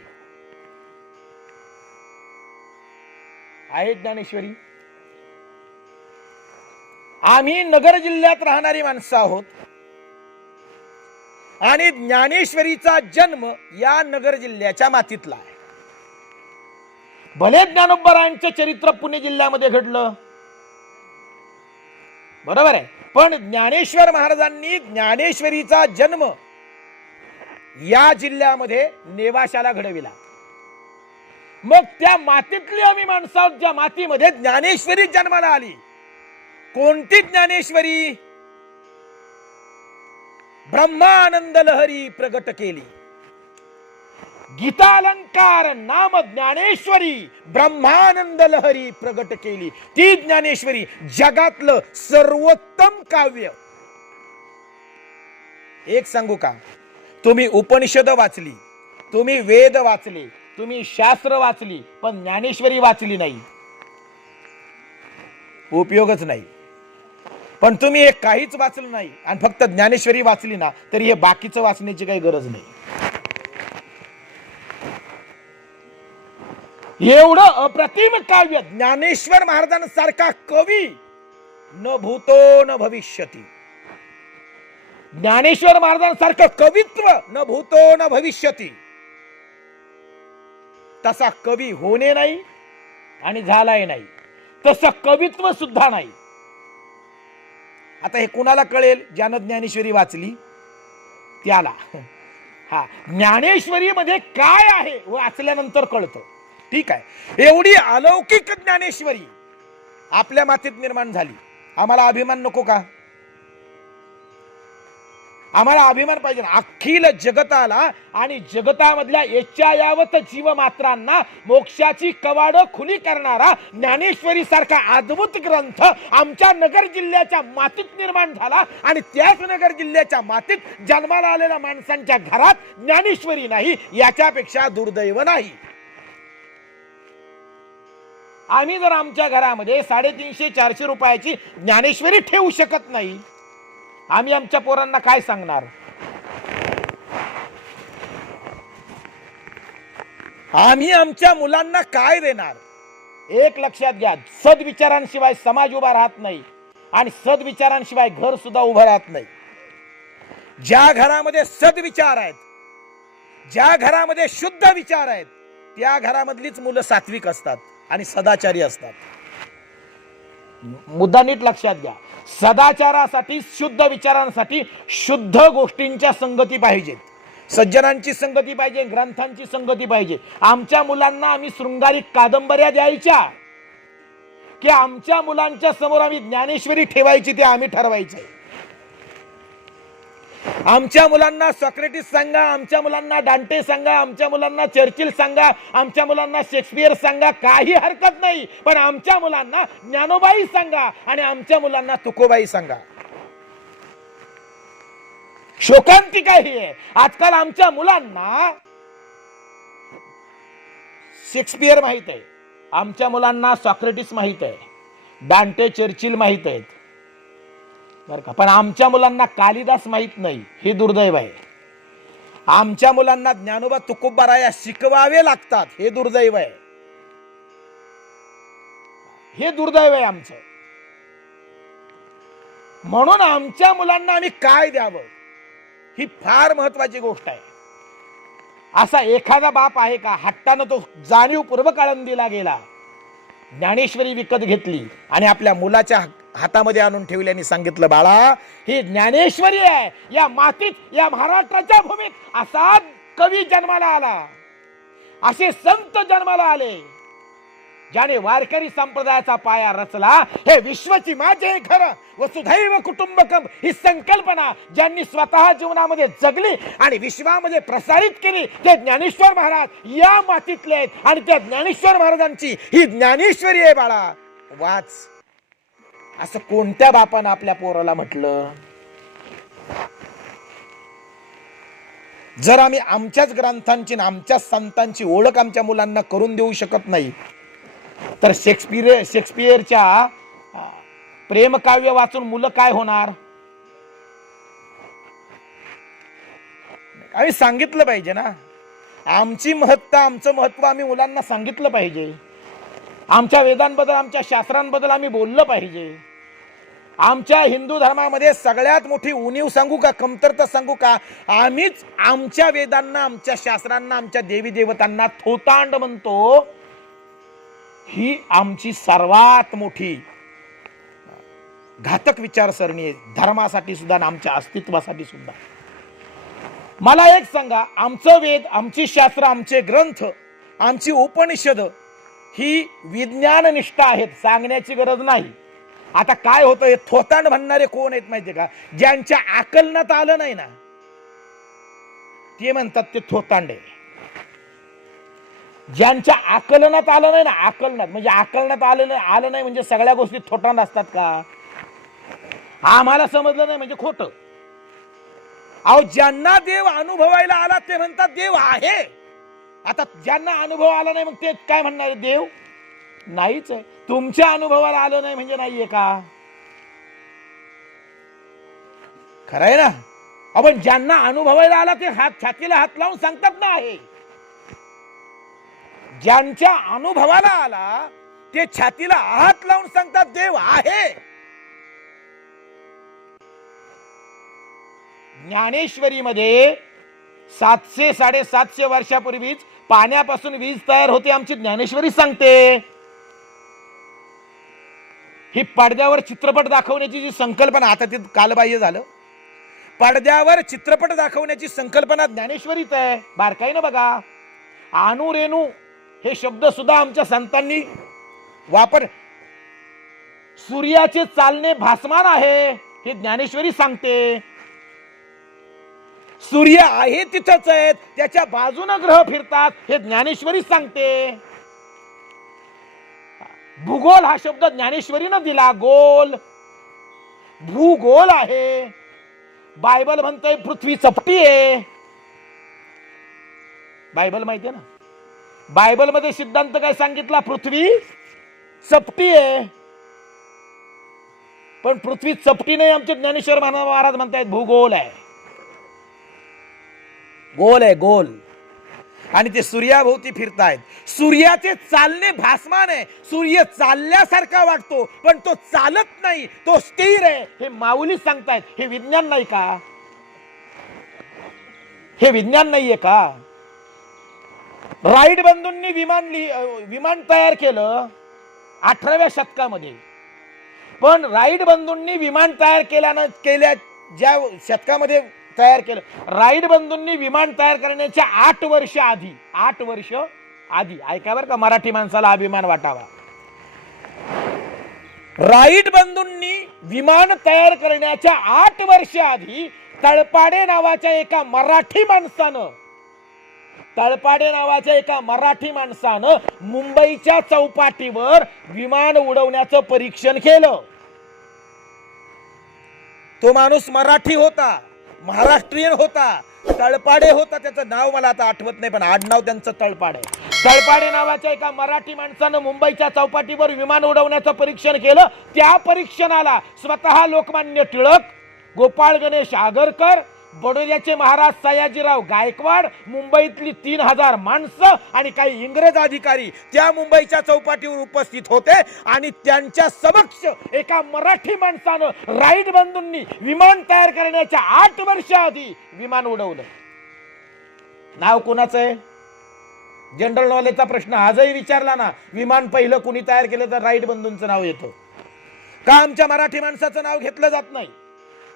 आहे ज्ञानेश्वरी? आम्ही नगर जिल्ह्यात राहणारी माणसं आहोत आणि ज्ञानेश्वरीचा जन्म या नगर जिल्ह्याच्या मातीतला आहे. भले ज्ञानोबारायांचे चरित्र पुणे जिल्ह्यामध्ये घडलं, बरोबर आहे, पण ज्ञानेश्वर महाराजांनी ज्ञानेश्वरीचा जन्म या जिल्ह्यामध्ये नेवाशाला घडविला. मग त्या मातीतली आम्ही माणसं आहोत ज्या मातीमध्ये ज्ञानेश्वरी जन्माला आली. कोणती ज्ञानेश्वरी? ब्रह्मानंद लहरी प्रगट केली. गीतालंकार नाम ज्ञानेश्वरी ब्रह्मानंद लहरी प्रगट केली. ती ज्ञानेश्वरी जगातलं सर्वोत्तम काव्य. एक सांगू का, तुम्ही उपनिषद वाचली, तुम्ही वेद वाचले, तुम्ही शास्त्र वाचली, पण ज्ञानेश्वरी वाचली नाही, उपयोगच नाही. पण तुम्ही हे काहीच वाचलं नाही आणि फक्त ज्ञानेश्वरी वाचली ना, तरी हे बाकीचं वाचण्याची काही गरज नाही. एवढं अप्रतिम काव्य ज्ञानेश्वर महाराजांसारखा कवी न भूतो न भविष्यती. ज्ञानेश्वर महाराजांसारखं कवित्व न भूतो न भविष्यती. तसा कवी होणे नाही आणि झालाय नाही, तसं कवित्व सुद्धा नाही. आता हे कुणाला कळेल? ज्यानं ज्ञानेश्वरी वाचली त्याला. हा, ज्ञानेश्वरी मध्ये काय आहे वाचल्यानंतर कळतं. ठीक आहे, एवढी अलौकिक ज्ञानेश्वरी आपल्या मातीत निर्माण झाली. आम्हाला अभिमान नको का? आम्हाला अभिमान पाहिजे. अखिल जगताला आणि जगतामधल्या यावत जीवमात्रांना मोक्षाची कवाड खुली करणारा ज्ञानेश्वरी सारखा अद्भुत ग्रंथ आमच्या नगर जिल्ह्याच्या मातीत निर्माण झाला आणि त्याच नगर जिल्ह्याच्या मातीत जन्माला आलेल्या माणसांच्या घरात ज्ञानेश्वरी नाही, याच्यापेक्षा दुर्दैव नाही. आम्ही जर आमच्या घरामध्ये 350-400 रुपयाची ज्ञानेश्वरी ठेवू शकत नाही, आम्ही आमच्या पोरांना काय सांगणार? आम्ही आमच्या मुलांना काय देणार? एक लक्षात घ्या, सद्विचारांशिवाय समाज उभा राहत नाही आणि सद्विचारांशिवाय घर सुद्धा उभं राहत नाही. ज्या घरामध्ये सद्विचार आहेत, ज्या घरामध्ये शुद्ध विचार आहेत, त्या घरामधलीच मुलं सात्विक असतात आणि सदाचारी असतात. मुद्दा नीट लक्षात घ्या. सदाचारासाठी, शुद्ध विचारांसाठी शुद्ध गोष्टींच्या संगती पाहिजेत, सज्जनांची संगती पाहिजे, ग्रंथांची संगती पाहिजे. आमच्या मुलांना आम्ही शृंगारिक कादंबऱ्या द्यायच्या की आमच्या मुलांच्या समोर आम्ही ज्ञानेश्वरी ठेवायची ते आम्ही ठरवायचं. आमच्या मुलांना सॉक्रेटिस सांगा, आमच्या मुलांना डांटे सांगा, आमच्या मुलांना चर्चिल सांगा, आमच्या मुलांना शेक्सपियर सांगा, काही हरकत नाही. पण आमच्या मुलांना ज्ञानोबाई सांगा आणि आमच्या मुलांना तुकोबाई सांगा. शोकांतिका ही आहे. आजकाल आमच्या मुलांना शेक्सपियर माहित आहे, आमच्या मुलांना सॉक्रेटिस माहित आहे, डांटे चर्चिल माहित आहेत, बरं का, पण आमच्या मुलांना कालिदास माहित नाही. हे दुर्दैव आहे. आमच्या मुलांना ज्ञानोबा तुकोबाराया शिकवावे लागतात. हे दुर्दैव आहे. हे दुर्दैव आहे आमचं. म्हणून आमच्या मुलांना आम्ही काय द्यावं ही फार महत्वाची गोष्ट आहे. असा एखादा बाप आहे का हट्टानं तो जाणीवपूर्वक आळंदीला गेला, ज्ञानेश्वरी विकत घेतली आणि आपल्या मुलाच्या हातामध्ये आणून ठेवली आणि सांगितलं, बाळा ही ज्ञानेश्वरी आहे. या मातीत, या महाराष्ट्राच्या भूमीत असा कवी जन्माला आला, असे संत जन्माला आले ज्याने वारकरी संप्रदायाचा पाया रचला. हे विश्वची माझे घर वसुधैव कुटुंबकम ही संकल्पना ज्यांनी स्वतः जीवनामध्ये जगली आणि विश्वामध्ये प्रसारित केली ते ज्ञानेश्वर महाराज या मातीतले आहेत. आणि त्या ज्ञानेश्वर महाराजांची ही ज्ञानेश्वरी आहे. बाळा वाच. असं कोणत्या बापानं आपल्या पोराला म्हटलं? जर आम्ही आमच्याच ग्रंथांची, आमच्याच संतांची ओळख आमच्या मुलांना करून देऊ शकत नाही, तर शेक्सपियरच्या प्रेमकाव्य वाचून मुलं काय होणार? आम्ही सांगितलं पाहिजे ना, आमची महत्ता, आमचं महत्व आम्ही मुलांना सांगितलं पाहिजे. आमच्या वेदांबद्दल, आमच्या शास्त्रांबद्दल आम्ही बोललं पाहिजे. आमच्या हिंदू धर्मामध्ये सगळ्यात मोठी उणीव सांगू का, कमतरता सांगू का, आम्हीच आमच्या वेदांना, आमच्या शास्त्रांना, आमच्या देवी देवतांना थोतांड म्हणतो. ही आमची सर्वात मोठी घातक विचारसरणी आहे, धर्मासाठी सुद्धा आणि आमच्या अस्तित्वासाठी सुद्धा. मला एक सांगा, आमचं वेद, आमची शास्त्र, आमचे ग्रंथ, आमची उपनिषद ही विज्ञाननिष्ठ आहेत, सांगण्याची गरज नाही. आता काय होतं, हे थोतांड म्हणणारे कोण आहेत माहितीये का, ज्यांच्या आकलनात आलं नाही ना ते म्हणतात ते थोतांड आहे. ज्यांच्या आकलनात आलं नाही ना, आकलनात म्हणजे आकलनात आलं नाही म्हणजे सगळ्या गोष्टी थोतांड असतात का, आम्हाला समजलं नाही म्हणजे खोटं. अहो, ज्यांना देव अनुभवायला आला ते म्हणतात देव आहे. आता ज्यांना अनुभव आला नाही मग ते काय म्हणणार, देव नाहीच आहे. तुमच्या अनुभवाला आलं नाही म्हणजे नाहीये का, खरं आहे ना. आपण ज्यांना अनुभवायला आला ते छातीला हात लावून सांगतात ना आहे. ज्यांच्या अनुभवाला आला ते छातीला हात लावून सांगतात देव आहे. ज्ञानेश्वरीमध्ये 700-750 वर्षापूर्वीच पाण्यापासून वीज तयार होते आमची ज्ञानेश्वरी सांगते. ही पडद्यावर चित्रपट दाखवण्याची जी संकल्पना, आता ते कालबाह्य झालं, पडद्यावर चित्रपट दाखवण्याची संकल्पना ज्ञानेश्वरीच आहे. बारकाईनं बघा, अणुरेणू हे शब्द सुद्धा आमच्या संतांनी वापर. सूर्याचे चालणे भासमान आहे हे ज्ञानेश्वरी सांगते. सूर्य आहे तिथंच आहेत, त्याच्या बाजूने ग्रह फिरतात हे ज्ञानेश्वरी सांगते. भूगोल हा शब्द ज्ञानेश्वरीनं दिला, गोल भूगोल आहे. बायबल म्हणतंय पृथ्वी चपटी आहे. बायबल माहितीये ना, बायबल मध्ये सिद्धांत काय सांगितला, पृथ्वी चपटी आहे. पण पृथ्वी चपटी नाही, आमचे ज्ञानेश्वर महाराज म्हणतायत भूगोल आहे, गोल आहे, गोल. आणि ते सूर्याभोवती फिरतायत. सूर्याचे चालणे भासमान आहे, सूर्य चालल्यासारखा वाटतो पण तो चालत नाही, तो स्थिर आहे. हे माऊली सांगतायत. हे विज्ञान नाही का, हे विज्ञान नाहीये का. राईट बंधूंनी विमान तयार केलं 18व्या शतकामध्ये. पण राईट बंधूंनी विमान तयार केल्या ज्या शतकामध्ये तयार केलं, राईट बंधूंनी विमान तयार करण्याच्या 8 वर्ष आधी ऐका बरं का, मराठी माणसाला अभिमान वाटावा. राईट बंधूंनी विमान तयार करण्याच्या 8 वर्ष आधी तळपाडे नावाच्या एका मराठी माणसानं मुंबईच्या चौपाटीवर विमान उडवण्याचं परीक्षण केलं. तो माणूस मराठी होता, महाराष्ट्रीयन होता, तळपाडे होता. त्याचं नाव मला आता आठवत नाही पण आडनाव त्यांचं तळपाडे. तळपाडे नावाच्या एका मराठी माणसानं मुंबईच्या चौपाटीवर विमान उडवण्याचं परीक्षण केलं. त्या परीक्षणाला स्वतः लोकमान्य टिळक, गोपाळ गणेश आगरकर, बडोद्याचे महाराज सयाजीराव गायकवाड, मुंबईतली 3000 माणसं आणि काही इंग्रज अधिकारी त्या मुंबईच्या चौपाटीवर उपस्थित होते. आणि त्यांच्या समक्ष एका मराठी माणसानं, राईट बंधूंनी विमान तयार करण्याच्या 8 वर्ष आधी विमान उडवलं. नाव कोणाचं आहे, जनरल नॉलेजचा प्रश्न आजही विचारला ना, विमान पहिलं कुणी तयार केलं तर राईट बंधूंचं नाव येतं का, आमच्या मराठी माणसाचं नाव घेतलं जात नाही.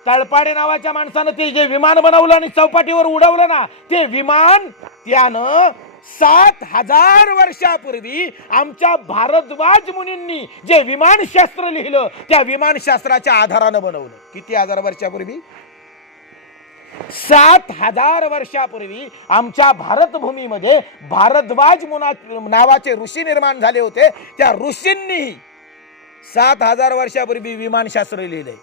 तळपाडे नावाच्या माणसानं ते जे विमान बनवलं आणि चौपाटीवर उडवलं ना, ते विमान त्यानं 7000 वर्षापूर्वी आमच्या भारद्वाज मुनींनी जे विमानशास्त्र लिहिलं त्या विमानशास्त्राच्या आधारानं बनवलं. किती हजार वर्षापूर्वी, 7000 वर्षापूर्वी आमच्या भारतभूमीमध्ये भारद्वाज नावाचे ऋषी निर्माण झाले होते. त्या ऋषींनी 7000 वर्षापूर्वी विमानशास्त्र लिहिलंय.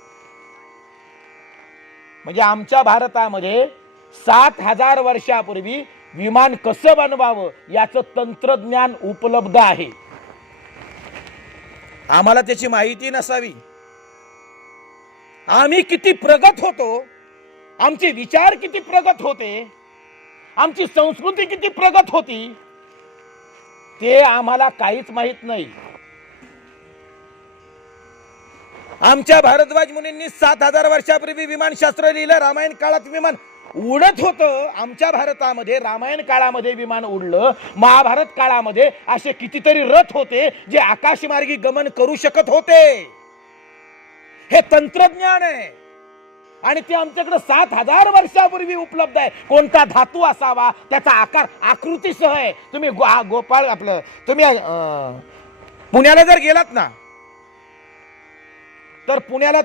म्हणजे आमच्या भारतामध्ये 7000 वर्षापूर्वी विमान कसं बनवावं याचं तंत्रज्ञान उपलब्ध आहे. आम्हाला त्याची माहिती नसावी. आम्ही किती प्रगत होतो, आमचे विचार किती प्रगत होते, आमची संस्कृती किती प्रगत होती ते आम्हाला काहीच माहित नाही. आमच्या भारद्वाज मुनींनी 7,000 वर्षापूर्वी विमानशास्त्र लिहिलं. रामायण काळात विमान उडत होतं. आमच्या भारतामध्ये रामायण काळामध्ये विमान उडलं. महाभारत काळामध्ये असे कितीतरी रथ होते जे आकाशमार्गी गमन करू शकत होते. हे तंत्रज्ञान आहे आणि ते आमच्याकडे 7,000 वर्षापूर्वी उपलब्ध आहे. कोणता धातू असावा, त्याचा आकार आकृतीसह आहे. तुम्ही गोपाळ आपलं तुम्ही पुण्याला जर गेलात ना, तर पुण्याला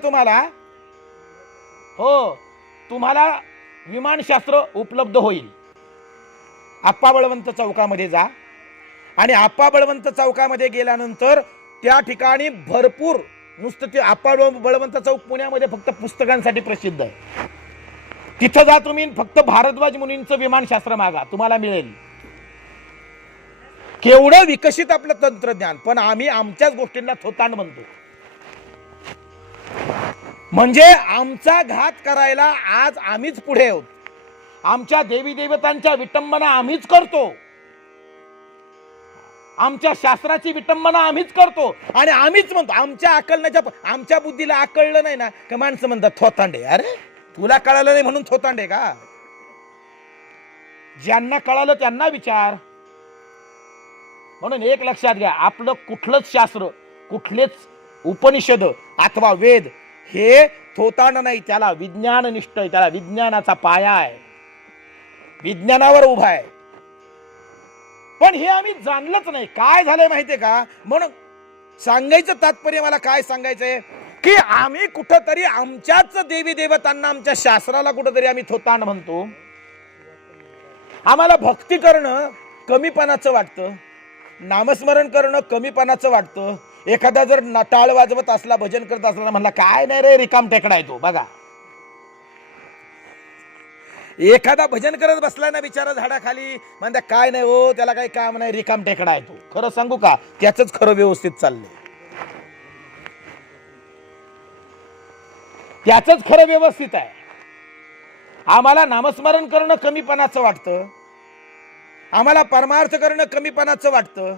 तुम्हाला विमानशास्त्र उपलब्ध होईल. आप्पा बळवंत चौकामध्ये जा आणि आप्पा बळवंत चौकामध्ये गेल्यानंतर त्या ठिकाणी भरपूर, नुसतं ते आप्पा बळवंत चौक पुण्यामध्ये फक्त पुस्तकांसाठी प्रसिद्ध आहे. तिथं जा तुम्ही, फक्त भारद्वाज मुनींचं विमानशास्त्र मागा, तुम्हाला मिळेल. केवढं विकसित आपलं तंत्रज्ञान, पण आम्ही आमच्याच गोष्टींना थोतांड म्हणतो. म्हणजे आमचा घात करायला आज आम्हीच पुढे आहोत. आमच्या देवी देवतांच्या विटंबना आम्हीच करतो. आमच्या शास्त्राची विटंबना आम्हीच करतो आणि आम्हीच म्हणतो. आमच्या बुद्धीला आकळलं नाही ना, का माणसं म्हणतात थोतांडे. अरे तुला कळालं नाही म्हणून थोतांडे का? ज्यांना कळालं त्यांना विचार. म्हणून एक लक्षात घ्या, आपलं कुठलंच शास्त्र, कुठलेच उपनिषद अथवा वेद हे थोतांड नाही. त्याला विज्ञाननिष्ठ आहे, त्याला विज्ञानाचा पाया आहे, विज्ञानावर उभा आहे. पण हे आम्ही जाणलंच नाही. काय झालंय माहितीये का? म्हणून सांगायचं तात्पर्य मला काय सांगायचंय की आम्ही कुठंतरी आमच्याच देवी देवतांना, आमच्या शास्त्राला कुठंतरी आम्ही थोतांड म्हणतो. आम्हाला भक्ती करणं कमीपणाचं वाटतं, नामस्मरण करणं कमीपणाचं वाटतं. एखादा जर टाळ वाजवत असला, भजन करत असला, म्हणला काय नाही रे, रिकाम टेकडा आहे तो. बघा, एखादा भजन करत बसला ना बिचारा झाडाखाली, म्हणता काय नाही हो, त्याला काही काम नाही, रिकाम टेकडा आहे तो. खरं सांगू का, त्याच खरं व्यवस्थित चाललंय, त्याच खरं व्यवस्थित आहे. आम्हाला नामस्मरण करणं कमीपणाचं वाटतं, आम्हाला परमार्थ करणं कमीपणाचं वाटतं.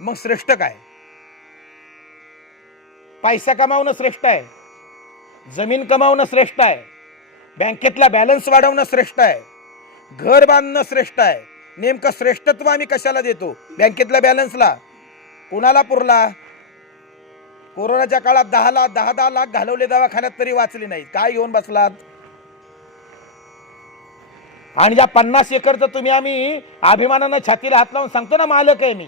मग श्रेष्ठ काय? पैसा कमावणं श्रेष्ठ आहे, जमीन कमावणं श्रेष्ठ आहे, बँकेतला बॅलन्स वाढवणं श्रेष्ठ आहे, घर बांधणं श्रेष्ठ आहे. नेमकं श्रेष्ठत्व आम्ही कशाला देतो? बँकेतल्या बॅलन्सला. कुणाला पुरला? कोरोनाच्या काळात 10 लाख घालवले दवाखान्यात तरी वाचले नाहीत. काय घेऊन बसलात? आणि ज्या 50 एकरचं तुम्ही आम्ही अभिमानानं छातीला हात लावून सांगतो ना मालक आहे मी,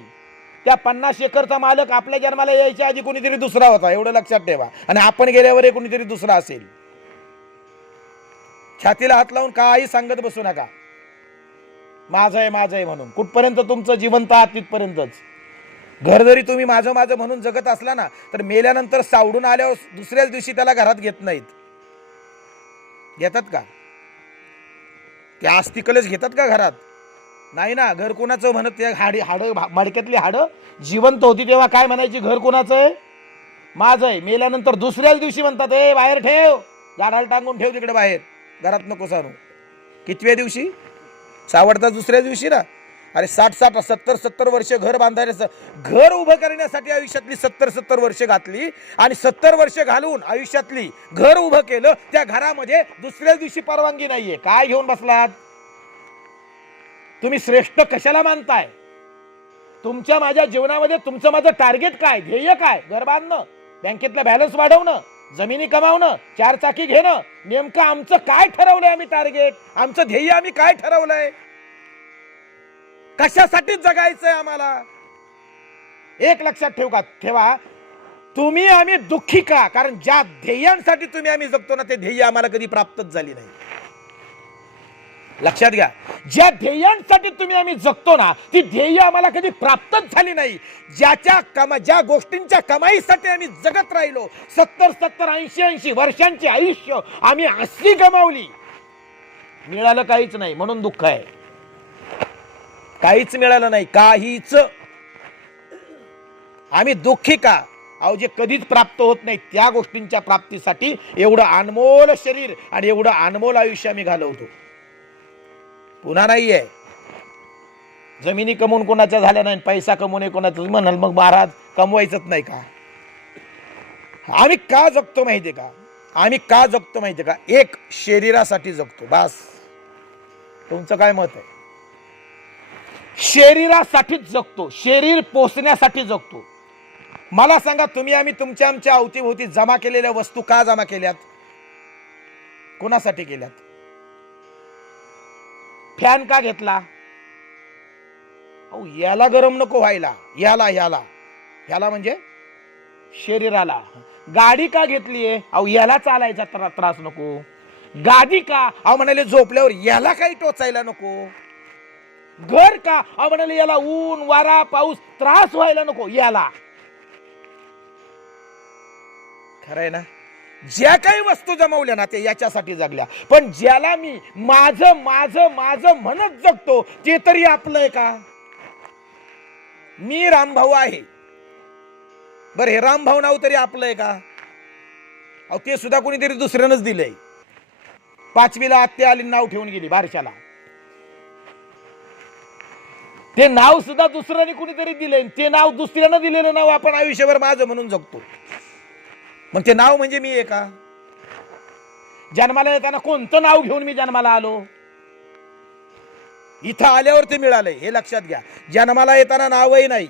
त्या 50 एकरचा मालक आपल्या जन्माला यायच्या आधी कोणीतरी दुसरा होता, एवढं लक्षात ठेवा. आणि आपण गेल्यावर कोणीतरी दुसरा असेल. छातीला हात लावून काही सांगत बसू नका, माझं आहे म्हणून. कुठपर्यंत तुमचं जिवंत आहात तिथपर्यंतच. घर जरी तुम्ही माझं म्हणून जगत असला ना, तर मेल्यानंतर सावडून आल्यावर दुसऱ्याच दिवशी त्याला घरात घेत नाहीत. घेतात का? त्या अस्थिकलच घेतात का घरात? नाही ना. घर कोणाचं म्हणत? ते हाड मडक्यातली हाडं जिवंत होती तेव्हा काय म्हणायची? घर कोणाचं आहे? माझं आहे. मेल्यानंतर दुसऱ्याच दिवशी म्हणतात, ए बाहेर ठेव, झाडाला टांगून ठेव तिकडे बाहेर, घरात नको सांगू. कितव्या दिवशी? सावडता दुसऱ्या दिवशी ना. अरे 60-70 वर्ष घर बांधायला, घर उभं करण्यासाठी आयुष्यातली 70 वर्ष घातली आणि 70 वर्ष घालून आयुष्यातली घर उभं केलं. त्या घरामध्ये दुसऱ्या दिवशी परवानगी नाहीये. काय घेऊन बसलात तुम्ही? श्रेष्ठ कशाला मानताय? तुमच्या माझ्या जीवनामध्ये तुमचं माझं टार्गेट काय, ध्येय काय? घर बांधणं, बँकेतला बॅलन्स वाढवणं, जमिनी कमावणं, 4 चाकी घेणं. नेमकं आमचं काय ठरवलंय आम्ही टार्गेट? आमचं ध्येय आम्ही काय ठरवलंय? कशासाठी जगायचंय आम्हाला? एक लक्षात ठेवा, तुम्ही आम्ही दुःखी का? कारण ज्या ध्येयांसाठी तुम्ही आम्ही जगतो ना, ते ध्येय आम्हाला कधी प्राप्तच झाली नाही. लक्षात घ्या, ज्या ध्येयांसाठी तुम्ही आम्ही जगतो ना, ती ध्येय आम्हाला कधी प्राप्तच झाली नाही. ज्या गोष्टींच्या कमाईसाठी आम्ही जगत राहिलो, 70 80 वर्षांची आयुष्य आम्ही अशी गमावली, मिळालं काहीच नाही म्हणून दुःख आहे. काहीच मिळालं नाही, काहीच. आम्ही दुःखी का? अहो, जे कधीच प्राप्त होत नाही त्या गोष्टींच्या प्राप्तीसाठी एवढं अनमोल शरीर आणि एवढं अनमोल आयुष्य आम्ही घालवतो. पुन्हा नाहीये. जमिनी कमवून कोणाच्या झाल्या नाही, पैसा कमवून कोणाचा म्हणाल, मग महाराज कमवायचंच नाही का? आम्ही का जगतो माहितीये का? आम्ही का जगतो माहितीये का? एक, शरीरासाठी जगतो, बस. तुमचं काय मत आहे? शरीरासाठीच जगतो, शरीर पोसण्यासाठी जगतो. मला सांगा, तुम्ही आम्ही तुमच्या आमच्या अवतीभोवती जमा केलेल्या वस्तू का जमा केल्यात? कोणासाठी केल्यात? फॅन का घेतला? अहो, याला गरम नको व्हायला, याला याला याला म्हणजे शरीराला. गाडी का घेतलीये? अहो, याला चालायचा त्रास नको. गादी का? अहो म्हणाले झोपल्यावर याला काही टोचायला नको. घर का? अहो म्हणाले याला ऊन वारा पाऊस त्रास व्हायला नको याला. खरंय ना? ज्या काही वस्तू जमवल्या ना ते याच्यासाठी जगल्या. पण ज्याला मी माझं माझं माझं म्हणत जगतो ते तरी आपलंय का? मी रामभाऊ आहे, बरं हे रामभाऊ नाव तरी आपलंय का? अहो, ते सुद्धा कोणीतरी दुसऱ्यानंच दिलंय. 5वीला आत्या आली नाव ठेवून गेली बारशाला. ते नाव सुद्धा दुसऱ्याने कुणीतरी दिलंय. ते नाव दुसऱ्यानं दिलेलं नाव आपण आयुष्यभर माझं म्हणून जगतो. मग ते नाव म्हणजे मी आहे का? जन्माला येताना कोणतं नाव घेऊन मी जन्माला आलो? इथं आल्यावर ते मिळालंय, हे लक्षात घ्या. जन्माला येताना नावही नाही.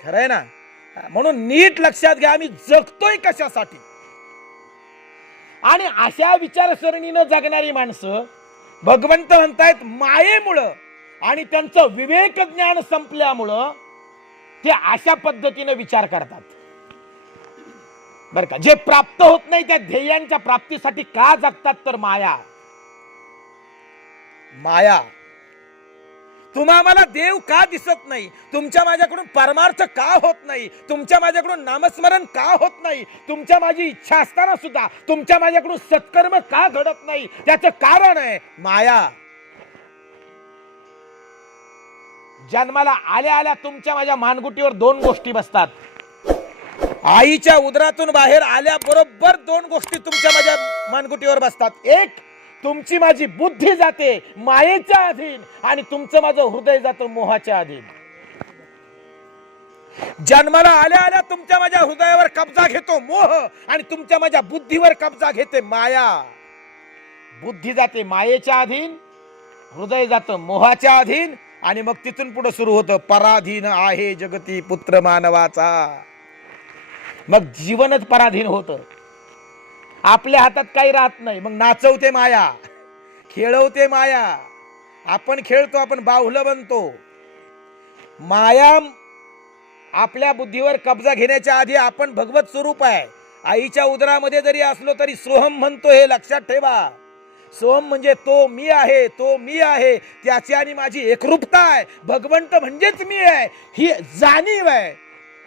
खरंय ना? म्हणून नीट लक्षात घ्या, आम्ही जगतोय कशासाठी. आणि अशा विचारसरणीनं जगणारी माणसं भगवंत म्हणतायत मायेमुळं आणि त्यांचं विवेक ज्ञान संपल्यामुळं ते अशा पद्धतीने विचार करतात. बर का? जे प्राप्त होत नाही त्या ध्येयांच्या प्राप्तीसाठी का जगतात? तर माया. माया. तुम्हा मला देव का दिसत नाही? तुमच्या माझ्याकडून परमार्थ का होत नाही? तुमच्या माझ्याकडून नामस्मरण का होत नाही? तुमच्या माझी इच्छा असताना सुद्धा तुमच्या माझ्याकडून सत्कर्म का घडत नाही? त्याचं कारण आहे माया. जन्माला आल्या आल्या तुमच्या माझ्या मानगुटीवर 2 गोष्टी बसतात. आईच्या उदरातून बाहेर आल्याबरोबर 2 गोष्टी तुमच्या माझ्या मानगुटीवर बसतात. एक, तुमची माझी बुद्धी जाते मायेच्या अधीन आणि तुमचं माझं हृदय जातं मोहाच्या अधीन. जन्माला आल्या आल्या तुमच्या माझ्या हृदयावर कब्जा घेतो मोह आणि तुमच्या माझ्या बुद्धीवर कब्जा घेते माया. बुद्धी जाते मायेच्या अधीन, हृदय जातं मोहाच्या अधीन आणि मग तिथून पुढे सुरू होतं पराधीन आहे जगती पुत्र मानवाचा. मग जीवनच पराधीन होतं. आपल्या हातात काही राहत नाही. मग नाचवते माया, खेळवते माया. आपण खेळतो, आपण बाहुलं बनतो. माया आपल्या बुद्धीवर कब्जा घेण्याच्या आधी आपण भगवत स्वरूप आहे. आईच्या उदरामध्ये जरी असलो तरी सोहम म्हणतो, हे लक्षात ठेवा. सोहम म्हणजे तो मी आहे, तो मी आहे, त्याची आणि माझी एकरूपता आहे. भगवंत म्हणजेच मी आहे, ही जाणीव आहे.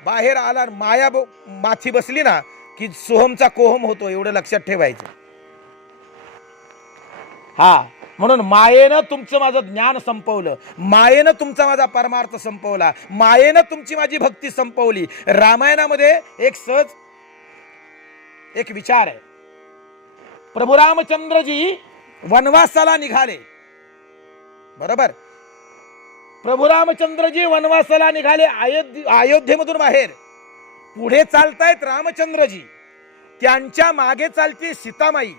बाहेर आला माया माथी बसली ना की सोहमचा कोहम होतो, एवढं लक्षात ठेवायचं. हा, म्हणून मायेनं तुमचं माझं ज्ञान संपवलं, मायेनं तुमचा माझा परमार्थ संपवला, मायेनं तुमची माझी भक्ती संपवली. रामायणामध्ये एक सहज एक विचार आहे. प्रभू रामचंद्रजी वनवासाला निघाले, बरोबर? प्रभू रामचंद्रजी वनवासाला निघाले अयोध्येमधून बाहेर. पुढे चालतायत रामचंद्रजी, त्यांच्या मागे चालते सीतामाई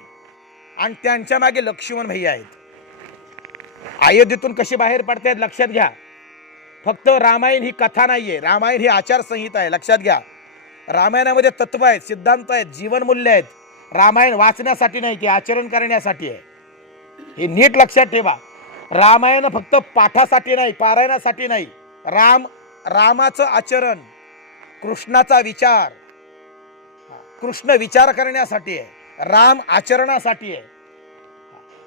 आणि त्यांच्या मागे लक्ष्मण भैया आहेत. अयोध्येतून कसे बाहेर पडतायत लक्षात घ्या. फक्त रामायण ही कथा नाहीये, रामायण ही आचारसंहिता आहे. लक्षात घ्या, रामायणामध्ये तत्व आहेत, सिद्धांत आहेत, जीवनमूल्य आहेत. रामायण वाचण्यासाठी नाही, ते आचरण करण्यासाठी आहे. हे नीट लक्षात ठेवा. रामायण फक्त पाठासाठी नाही, पारायणासाठी नाही. रामाचं आचरण, कृष्णाचा विचार, कृष्ण विचार करण्यासाठी आहे, राम आचरणासाठी आहे.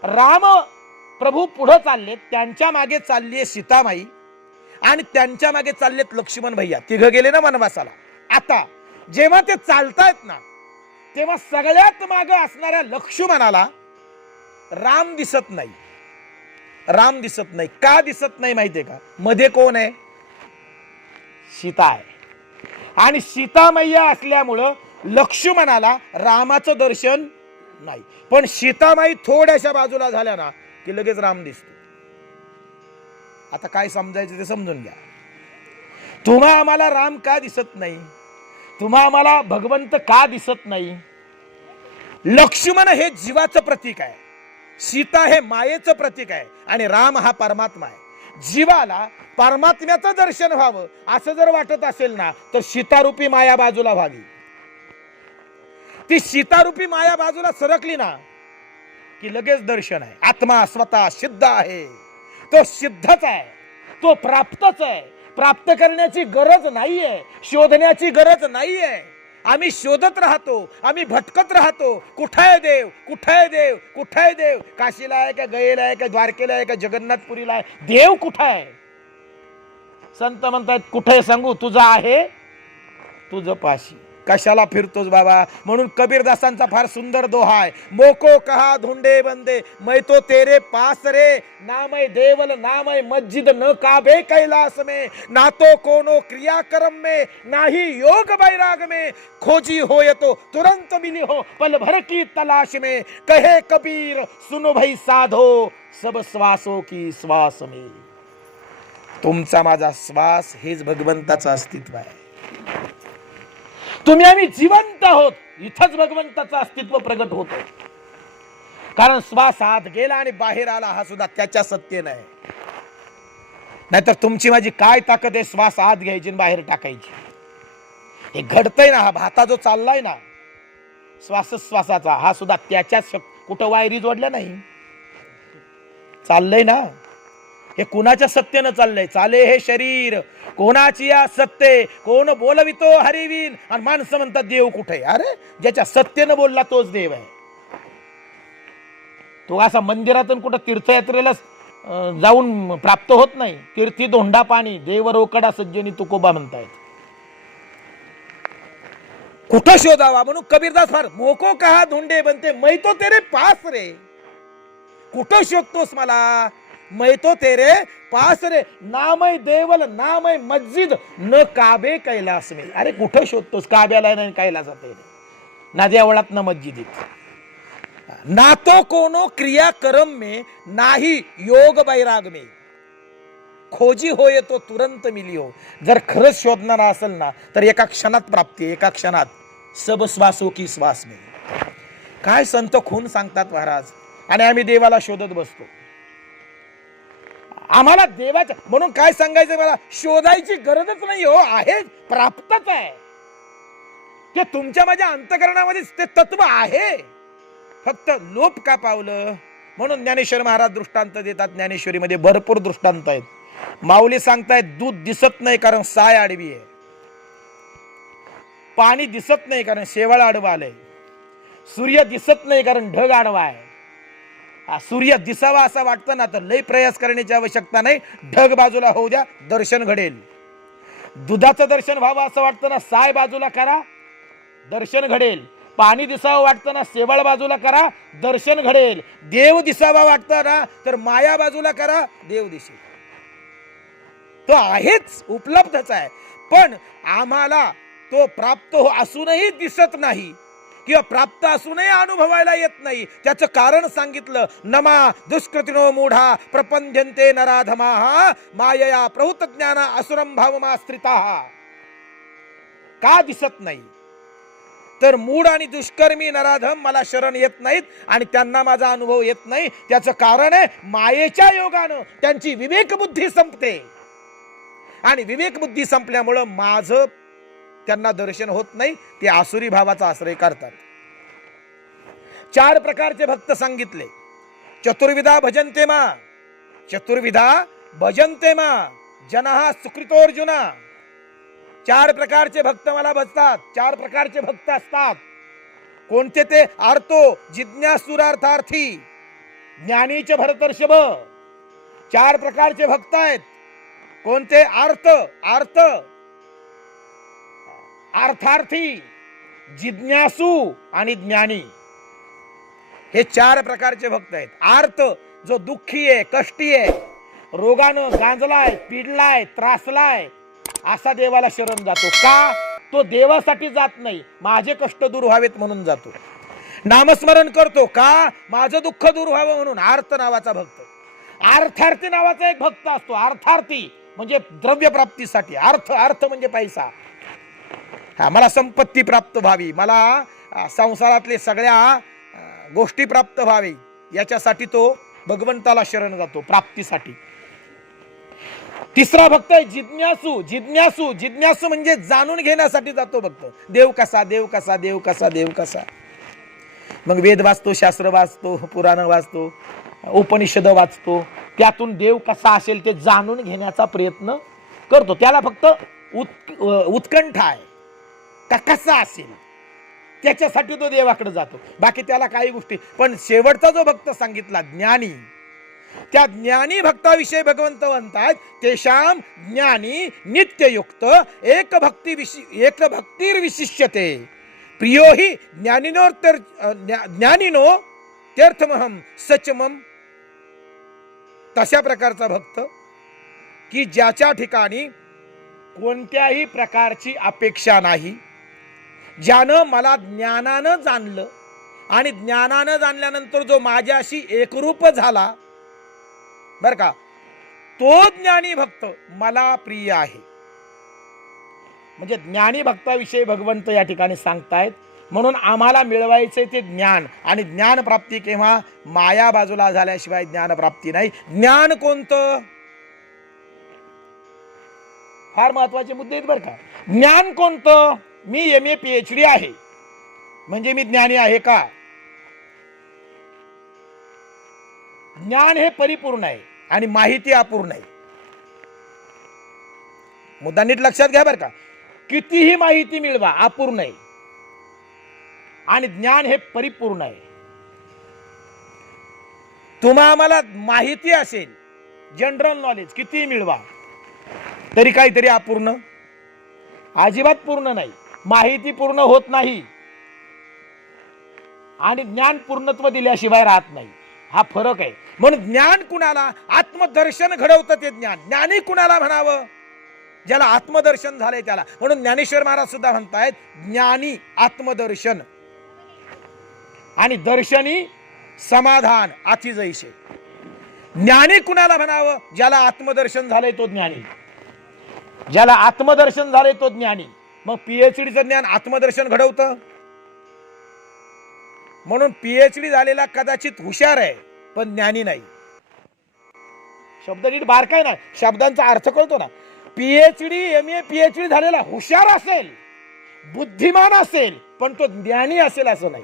राम प्रभू पुढे चालले, त्यांच्या मागे चालली आहे सीतामाई आणि त्यांच्या मागे चाललेत लक्ष्मण भैया. तिघं गेले ना वनवासाला. आता जेव्हा ते चालतायत ना, तेव्हा सगळ्यात मागे असणाऱ्या लक्ष्मणाला राम दिसत नाही. राम दिसत नाही. का दिसत नाही माहितीये का? मध्ये कोण आहे? सीता आहे. आणि सीता मैया असल्यामुळं लक्ष्मणाला रामाचं दर्शन नाही. पण सीतामाई थोड्याशा बाजूला झाल्या ना की लगेच राम दिसतो. आता काय समजायचं ते समजून घ्या. तुम्हा आम्हाला राम का दिसत नाही? तुम्हा आम्हाला भगवंत का दिसत नाही? लक्ष्मण हे जीवाचं प्रतीक आहे, सीता हे मायेचं प्रतीक आहे आणि राम हा परमात्मा आहे. जीवाला परमात्म्याचं दर्शन व्हावं असं जर वाटत असेल ना, तर सीतारूपी माया बाजूला व्हावी. ती सीतारूपी माया बाजूला सरकली ना की लगेच दर्शन आहे. आत्मा स्वतः सिद्ध आहे, तो सिद्धच आहे, तो प्राप्तच आहे. प्राप्त करण्याची गरज नाहीये, शोधण्याची गरज नाहीये. आम्ही शोधत राहतो, आम्ही भटकत राहतो. कुठाय देव, कुठाय देव, कुठाय देव? काशीला आहे का, गयेला आहे का, द्वारकेला आहे का, जगन्नाथपुरीला आहे? देव कुठाय? संत म्हणतात कुठे सांगू, तुझा आहे तुझ पाशी. कशाला फिरतोस बाबा? म्हणून कबीरदासांचा फार सुंदर दोहा आहे. मोको कहा धुंडे बंदे, मैं तो तेरे पास रे. नामय देवल नामय मस्जिद न काबे कैलास में. ना तो कोनो क्रियाक्रम में, ना ही योग बैराग में. खोजी हो ये तो तुरंत मिली हो, पल भर की तलाश में. कहे कबीर सुनो भाई साधो, सब श्वासों की श्वास में. तुमचा माझा श्वास हेच भगवंताचं अस्तित्व आहे. तुम्ही आम्ही जिवंत आहोत, इथंच भगवंताचं अस्तित्व प्रगट होतं. कारण श्वास आत गेला आणि बाहेर आला हा सुद्धा त्याच्या सत्तेने आहे. नाहीतर तुमची माझी काय ताकद आहे श्वास आत घ्यायची आणि बाहेर टाकायची? हे घडतंय ना, हा भाता जो चाललाय ना श्वासोश्वासाचा, हा सुद्धा त्याच्याच कुठं वायरी जोडल्या नाही, चाललंय ना. हे कुणाच्या सत्तेनं चाललंय? चाले हे शरीर कोणाची या सत्ते, कोण बोलवितो हरिवीन. आणि माणसं म्हणतात देव कुठे? अरे ज्याच्या सत्तेनं बोलला तोच देव आहे. तो असा मंदिरातून कुठं तीर्थयात्रेला जाऊन प्राप्त होत नाही. तीर्थी धोंडा पाणी, देव रोकडा सज्जनी तुकोबा म्हणतायत. कुठं शोधावा? म्हणून कबीरदास फार मोको कहा धुंडे बनते, मै तो तेरे पास रे. कुठं शोधतोस मला? मैं तो तेरे पास रे. नामय देवल नामय मस्जिद न काबे कैलास में. अरे कुठं शोधतोस? काब्याला नाही, कैलासात आहे ना, देवळात ना मस्जिदीत. ना तो कोनो क्रियाक्रम में, नाही योग बैराग में. खोजी हो ये तो तुरंत मिली हो. जर खरंच शोधणार असेल ना तर एका क्षणात प्राप्ती, एका क्षणात. सब श्वासो की श्वास में. काय संत खून सांगतात महाराज, आणि आम्ही देवाला शोधत बसतो. आम्हाला देवाच्या म्हणून काय सांगायचं मला, शोधायची गरजच नाही हो, आहे प्राप्तच आहे. ते तुमच्या माझ्या अंतकरणामध्ये ते तत्व आहे, फक्त लोप का पावलं. म्हणून ज्ञानेश्वर महाराज दृष्टांत देतात. ज्ञानेश्वरीमध्ये भरपूर दृष्टांत आहेत. माऊली सांगतायत दूध दिसत नाही कारण साय आडवी आहे, पाणी दिसत नाही कारण शेवाळ आडवा आलंय, सूर्य दिसत नाही कारण ढग आडवा आहे. सूर्य दिसावा असं वाटतं ना तर लय प्रयास करण्याची आवश्यकता नाही, ढग बाजूला होऊ द्या, दर्शन घडेल. दुधाचं दर्शन व्हावं असं वाटतं ना, साय बाजूला करा, दर्शन घडेल. पाणी दिसावं वाटतं ना, शेवाळ बाजूला करा, दर्शन घडेल. देव दिसावा वाटतं ना तर माया बाजूला करा, देव दिसेल. तो आहेच, उपलब्धच आहे. पण आम्हाला तो प्राप्त हो असूनही दिसत नाही किंवा प्राप्त असूनही अनुभवायला येत नाही. त्याचं कारण सांगितलं. नमा दुष्कृतिनो मूढा प्रपंद्यन्ते नराधमाः मायया प्रहुत ज्ञान असुरं भावमाश्रिताः. का दिसत नाही? तर मूढ आणि दुष्कर्मी नराधम मला शरण येत नाहीत आणि त्यांना माझा अनुभव येत नाही. त्याचं कारण आहे मायेच्या योगानं त्यांची विवेक बुद्धी संपते, आणि विवेक बुद्धी संपल्यामुळं माझं त्यांना दर्शन होत नाही. ते आसुरी भावाचा आश्रय करतात. 4 प्रकारचे भक्त सांगितले. चतुर्विधा भजन्ते मा, चतुर्विधा भजन्ते मा जनः सुकृतोर्जुना. 4 प्रकारचे भक्त मला भजतात. 4 प्रकारचे भक्त असतात. कोणते ते? आर्तो जिज्ञासुरार्थार्थी, ज्ञानीचे भरतर्षभ. 4 प्रकारचे भक्त आहेत. कोणते? अर्थ, अर्थ, अर्थार्थी, जिज्ञासू आणि ज्ञानी. हे 4 प्रकारचे भक्त आहेत. आर्त जो दुःखी आहे, कष्टी आहे, रोगानं गांजलाय, पिडलाय, त्रासलाय, असा देवाला शरण जातो. का? तो देवासाठी जात नाही, माझे कष्ट दूर व्हावेत म्हणून जातो. नामस्मरण करतो का? माझं दुःख दूर व्हावं म्हणून. आर्त नावाचा भक्त. अर्थार्थी नावाचा एक भक्त असतो. अर्थार्थी म्हणजे द्रव्य प्राप्तीसाठी. अर्थ, अर्थ म्हणजे पैसा. मला संपत्ती प्राप्त व्हावी, मला संसारातले सगळ्या गोष्टी प्राप्त व्हावी, याच्यासाठी तो भगवंताला शरण जातो, प्राप्तीसाठी. तिसरा भक्त आहे जिज्ञासू. जिज्ञासू जिज्ञासू म्हणजे जाणून घेण्यासाठी जातो भक्त. देव कसा, देव कसा, देव कसा, देव कसा. मग वेद वाचतो, शास्त्र वाचतो, पुराण वाचतो, उपनिषद वाचतो, त्यातून देव कसा असेल ते जाणून घेण्याचा प्रयत्न करतो. त्याला फक्त उत्कंठा आहे का कसा असेल, त्याच्यासाठी तो देवाकडे जातो. बाकी त्याला काही गोष्टी. पण शेवटचा जो भक्त सांगितला ज्ञानी, त्या ज्ञानी भक्ताविषयी भगवंत म्हणतात, तेषाम ज्ञानी नित्ययुक्त एक भक्तिर्विशिष्यते प्रियो हि ज्ञानिनो तीर्थमहम सचमम. तशा प्रकारचा भक्त की ज्याच्या ठिकाणी कोणत्याही प्रकारची अपेक्षा नाही, ज्यानं मला ज्ञानानं जाणलं आणि ज्ञानानं जाणल्यानंतर जो माझ्याशी एकरूप झाला, बर का, तो ज्ञानी भक्त मला प्रिय आहे. म्हणजे ज्ञानी भक्ताविषयी भगवंत या ठिकाणी सांगतायत. म्हणून आम्हाला मिळवायचे ते ज्ञान, आणि ज्ञान प्राप्ती केव्हा, माया बाजूला झाल्याशिवाय ज्ञान प्राप्ती नाही. ज्ञान कोणतं, फार महत्वाचे मुद्दे आहेत बरं का. ज्ञान कोणतं, मी MA PhD आहे म्हणजे मी ज्ञानी आहे का? ज्ञान हे परिपूर्ण आहे आणि माहिती अपूर्ण आहे. मुद्दा नीट लक्षात घ्या बरं का. कितीही माहिती मिळवा, अपूर्ण आहे, आणि ज्ञान हे परिपूर्ण आहे. तुम्हाला माहिती असेल, जनरल नॉलेज कितीही मिळवा, तरी काहीतरी अपूर्ण, अजिबात पूर्ण नाही. माहिती पूर्ण होत नाही आणि ज्ञान पूर्णत्व दिल्याशिवाय राहत नाही. हा फरक आहे. म्हणून ज्ञान कुणाला आत्मदर्शन घडवतं ते ज्ञान. ज्ञानी कुणाला म्हणावं, ज्याला आत्मदर्शन झालंय त्याला. म्हणून ज्ञानेश्वर महाराज सुद्धा म्हणतायत, ज्ञानी आत्मदर्शन आणि दर्शनी समाधान अति जैसे. ज्ञानी कुणाला म्हणावं, ज्याला आत्मदर्शन झालंय तो ज्ञानी. ज्याला आत्मदर्शन झालंय तो ज्ञानी. मग PhDचं ज्ञान आत्मदर्शन घडवतं. म्हणून PhD झालेला कदाचित हुशार आहे, पण ज्ञानी नाही. शब्द नीट बारकाय ना, शब्दांचा अर्थ कळतो ना. PhD MA PhD झालेला हुशार असेल, बुद्धिमान असेल, पण तो ज्ञानी असेल असं नाही.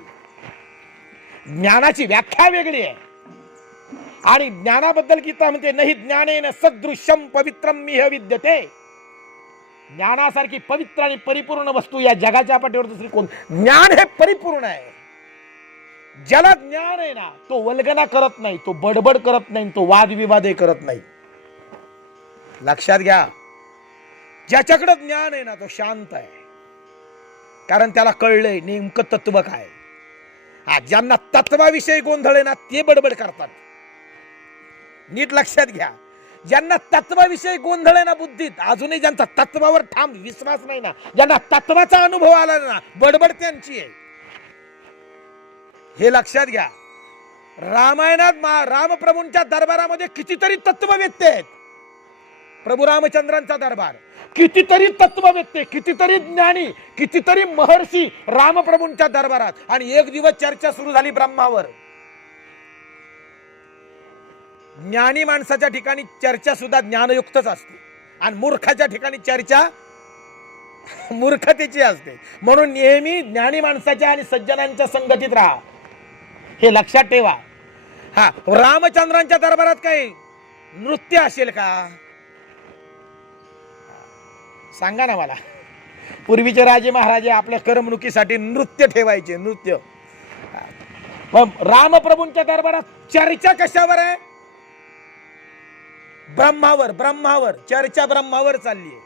ज्ञानाची व्याख्या वेगळी आहे. आणि ज्ञानाबद्दल गीता म्हणते, नाही ज्ञानेन सदृश्यम पवित्रम मिह विद्यते. ज्ञानासारखी पवित्र आणि परिपूर्ण वस्तू या जगाच्या पाठीवर दुसरी कोण. ज्ञान हे परिपूर्ण आहे. ज्याला ज्ञान आहे ना, तो वल्गना करत नाही, तो बडबड करत नाही, तो वादविवादही करत नाही. लक्षात घ्या, ज्याच्याकडे ज्ञान आहे ना, तो शांत आहे, कारण त्याला कळलंय नेमकं तत्व काय. ज्यांना तत्वाविषयी गोंधळ आहे ना, ते बडबड करतात. नीट लक्षात घ्या, ज्यांना तत्वाविषयी गोंधळ आहे ना बुद्धीत, अजूनही ज्यांचा तत्वावर ठाम विश्वास नाही ना, ज्यांना तत्वाचा अनुभव आला ना, बडबड त्यांची आहे. हे लक्षात घ्या. रामायणात रामप्रभूंच्या दरबारामध्ये कितीतरी तत्ववेत्ते आहेत. प्रभू रामचंद्रांचा दरबार, कितीतरी तत्ववेत्ते, कितीतरी ज्ञानी, कितीतरी महर्षी रामप्रभूंच्या दरबारात. आणि एक दिवस चर्चा सुरू झाली ब्रह्मावर. ज्ञानी माणसाच्या ठिकाणी चर्चा सुद्धा ज्ञानयुक्तच असते, आणि मूर्खाच्या ठिकाणी चर्चा मूर्खतेची असते. म्हणून नेहमी ज्ञानी माणसाच्या आणि सज्जनांच्या संगतीत राहा, हे लक्षात ठेवा. रामचंद्रांच्या दरबारात काही नृत्य असेल का, सांगा ना मला. पूर्वीचे राजे महाराजे आपल्या करमणुकीसाठी नृत्य ठेवायचे, नृत्य. रामप्रभूंच्या दरबारात चर्चा कशावर आहे, ब्रह्मावर. ब्रह्मावर चर्चा, ब्रह्मावर चालली आहे.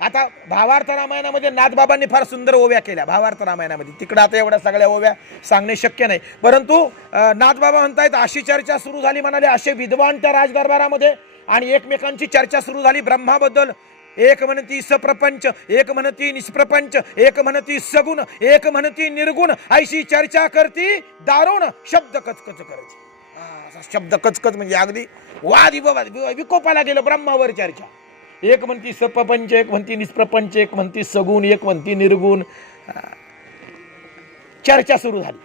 आता भावार्थ रामायणामध्ये नाथबाबांनी फार सुंदर ओव्या केल्या भावार्थ रामायणामध्ये. तिकडे आता एवढ्या सगळ्या ओव्या सांगणे शक्य नाही, परंतु नाथबाबा म्हणतायत, अशी चर्चा सुरू झाली म्हणाले असे विद्वान त्या राजदरबारामध्ये, आणि एकमेकांची चर्चा सुरू झाली ब्रह्माबद्दल. एक म्हणती सप्रपंच, एक म्हणती निष्प्रपंच, एक म्हणती सगुण, एक म्हणती निर्गुण, अशी चर्चा करती दारुण शब्द कचकच करायची. शब्द कचकच म्हणजे अगदी वाद विकोपाला गेलं ब्रह्मावर चर्चा. एक म्हणती सप्रपंच, एक म्हणती निष्प्रपंच, एक म्हणती सगुण, एक म्हणती निर्गुण. चर्चा सुरू झाली.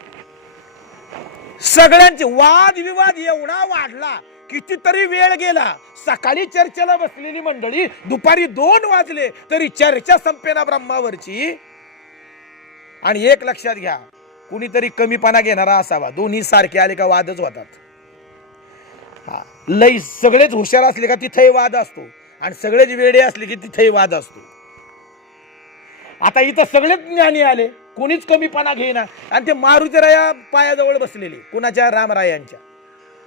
सगळ्यांचे वादविवाद एवढा वाढला, कितीतरी वेळ गेला. सकाळी चर्चेला बसलेली मंडळी दुपारी 2 वाजले तरी चर्चा संपेना ब्रह्मावरची. आणि एक लक्षात घ्या, कुणीतरी कमीपणा घेणारा असावा. दोन्ही सारखे आले का वादच होतात. लय सगळेच हुशार असले का तिथेही वाद असतो, आणि सगळेच वेडे असले की तिथेही वाद असतो. आता इथं सगळेच ज्ञानी आले, कोणीच कमीपणा घेईना, आणि ते मारुतीराया पायाजवळ बसलेले, कुणाच्या? रामरायांच्या.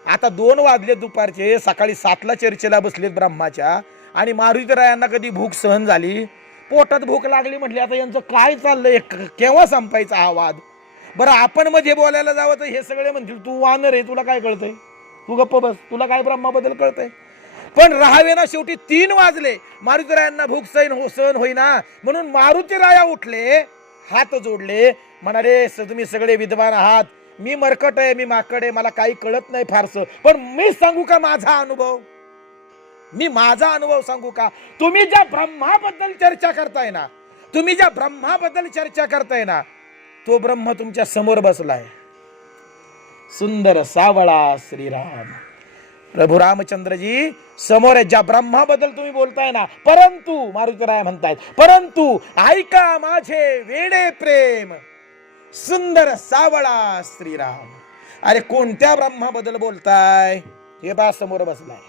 आता 2 वाजले दुपारचे, सकाळी 7ला चर्चेला बसलेत ब्रह्माच्या, आणि मारुतीरायांना कधी भूक सहन झाली, पोटात भूक लागली, म्हटली आता यांचं काय चाललंय, केव्हा संपायचा हा वाद. बरं आपण मध्ये बोलायला जावं तर हे सगळे म्हणतील तू वानर आहे, तुला काय कळतंय, तू गप्प बस, तुला काय ब्रह्माबद्दल कळतंय. पण राहावे ना, शेवटी 3 वाजले, मारुतीरायांना भूक सहन होईना, म्हणून मारुतीराया उठले, हात जोडले, म्हणाले तुम्ही सगळे विद्वान आहात, मी मरकट आहे, मी माकड आहे, मला काही कळत नाही फारसं, पण मी सांगू का माझा अनुभव, मी माझा अनुभव सांगू का. तुम्ही ज्या ब्रह्माबद्दल चर्चा करताय ना, तुम्ही ज्या ब्रह्माबद्दल चर्चा करताय ना, तो ब्रह्म तुमच्या समोर बसलाय. सुंदर सावळा श्रीराम प्रभू रामचंद्रजी समोर आहे. ज्या ब्रह्माबद्दल तुम्ही बोलताय ना, परंतु मारुतीराय म्हणतायत, परंतु ऐका माझे वेडे प्रेम सुंदर सावळा श्रीराम. अरे कोणत्या ब्रह्माबद्दल बोलताय? हे बा समोर बसलाय.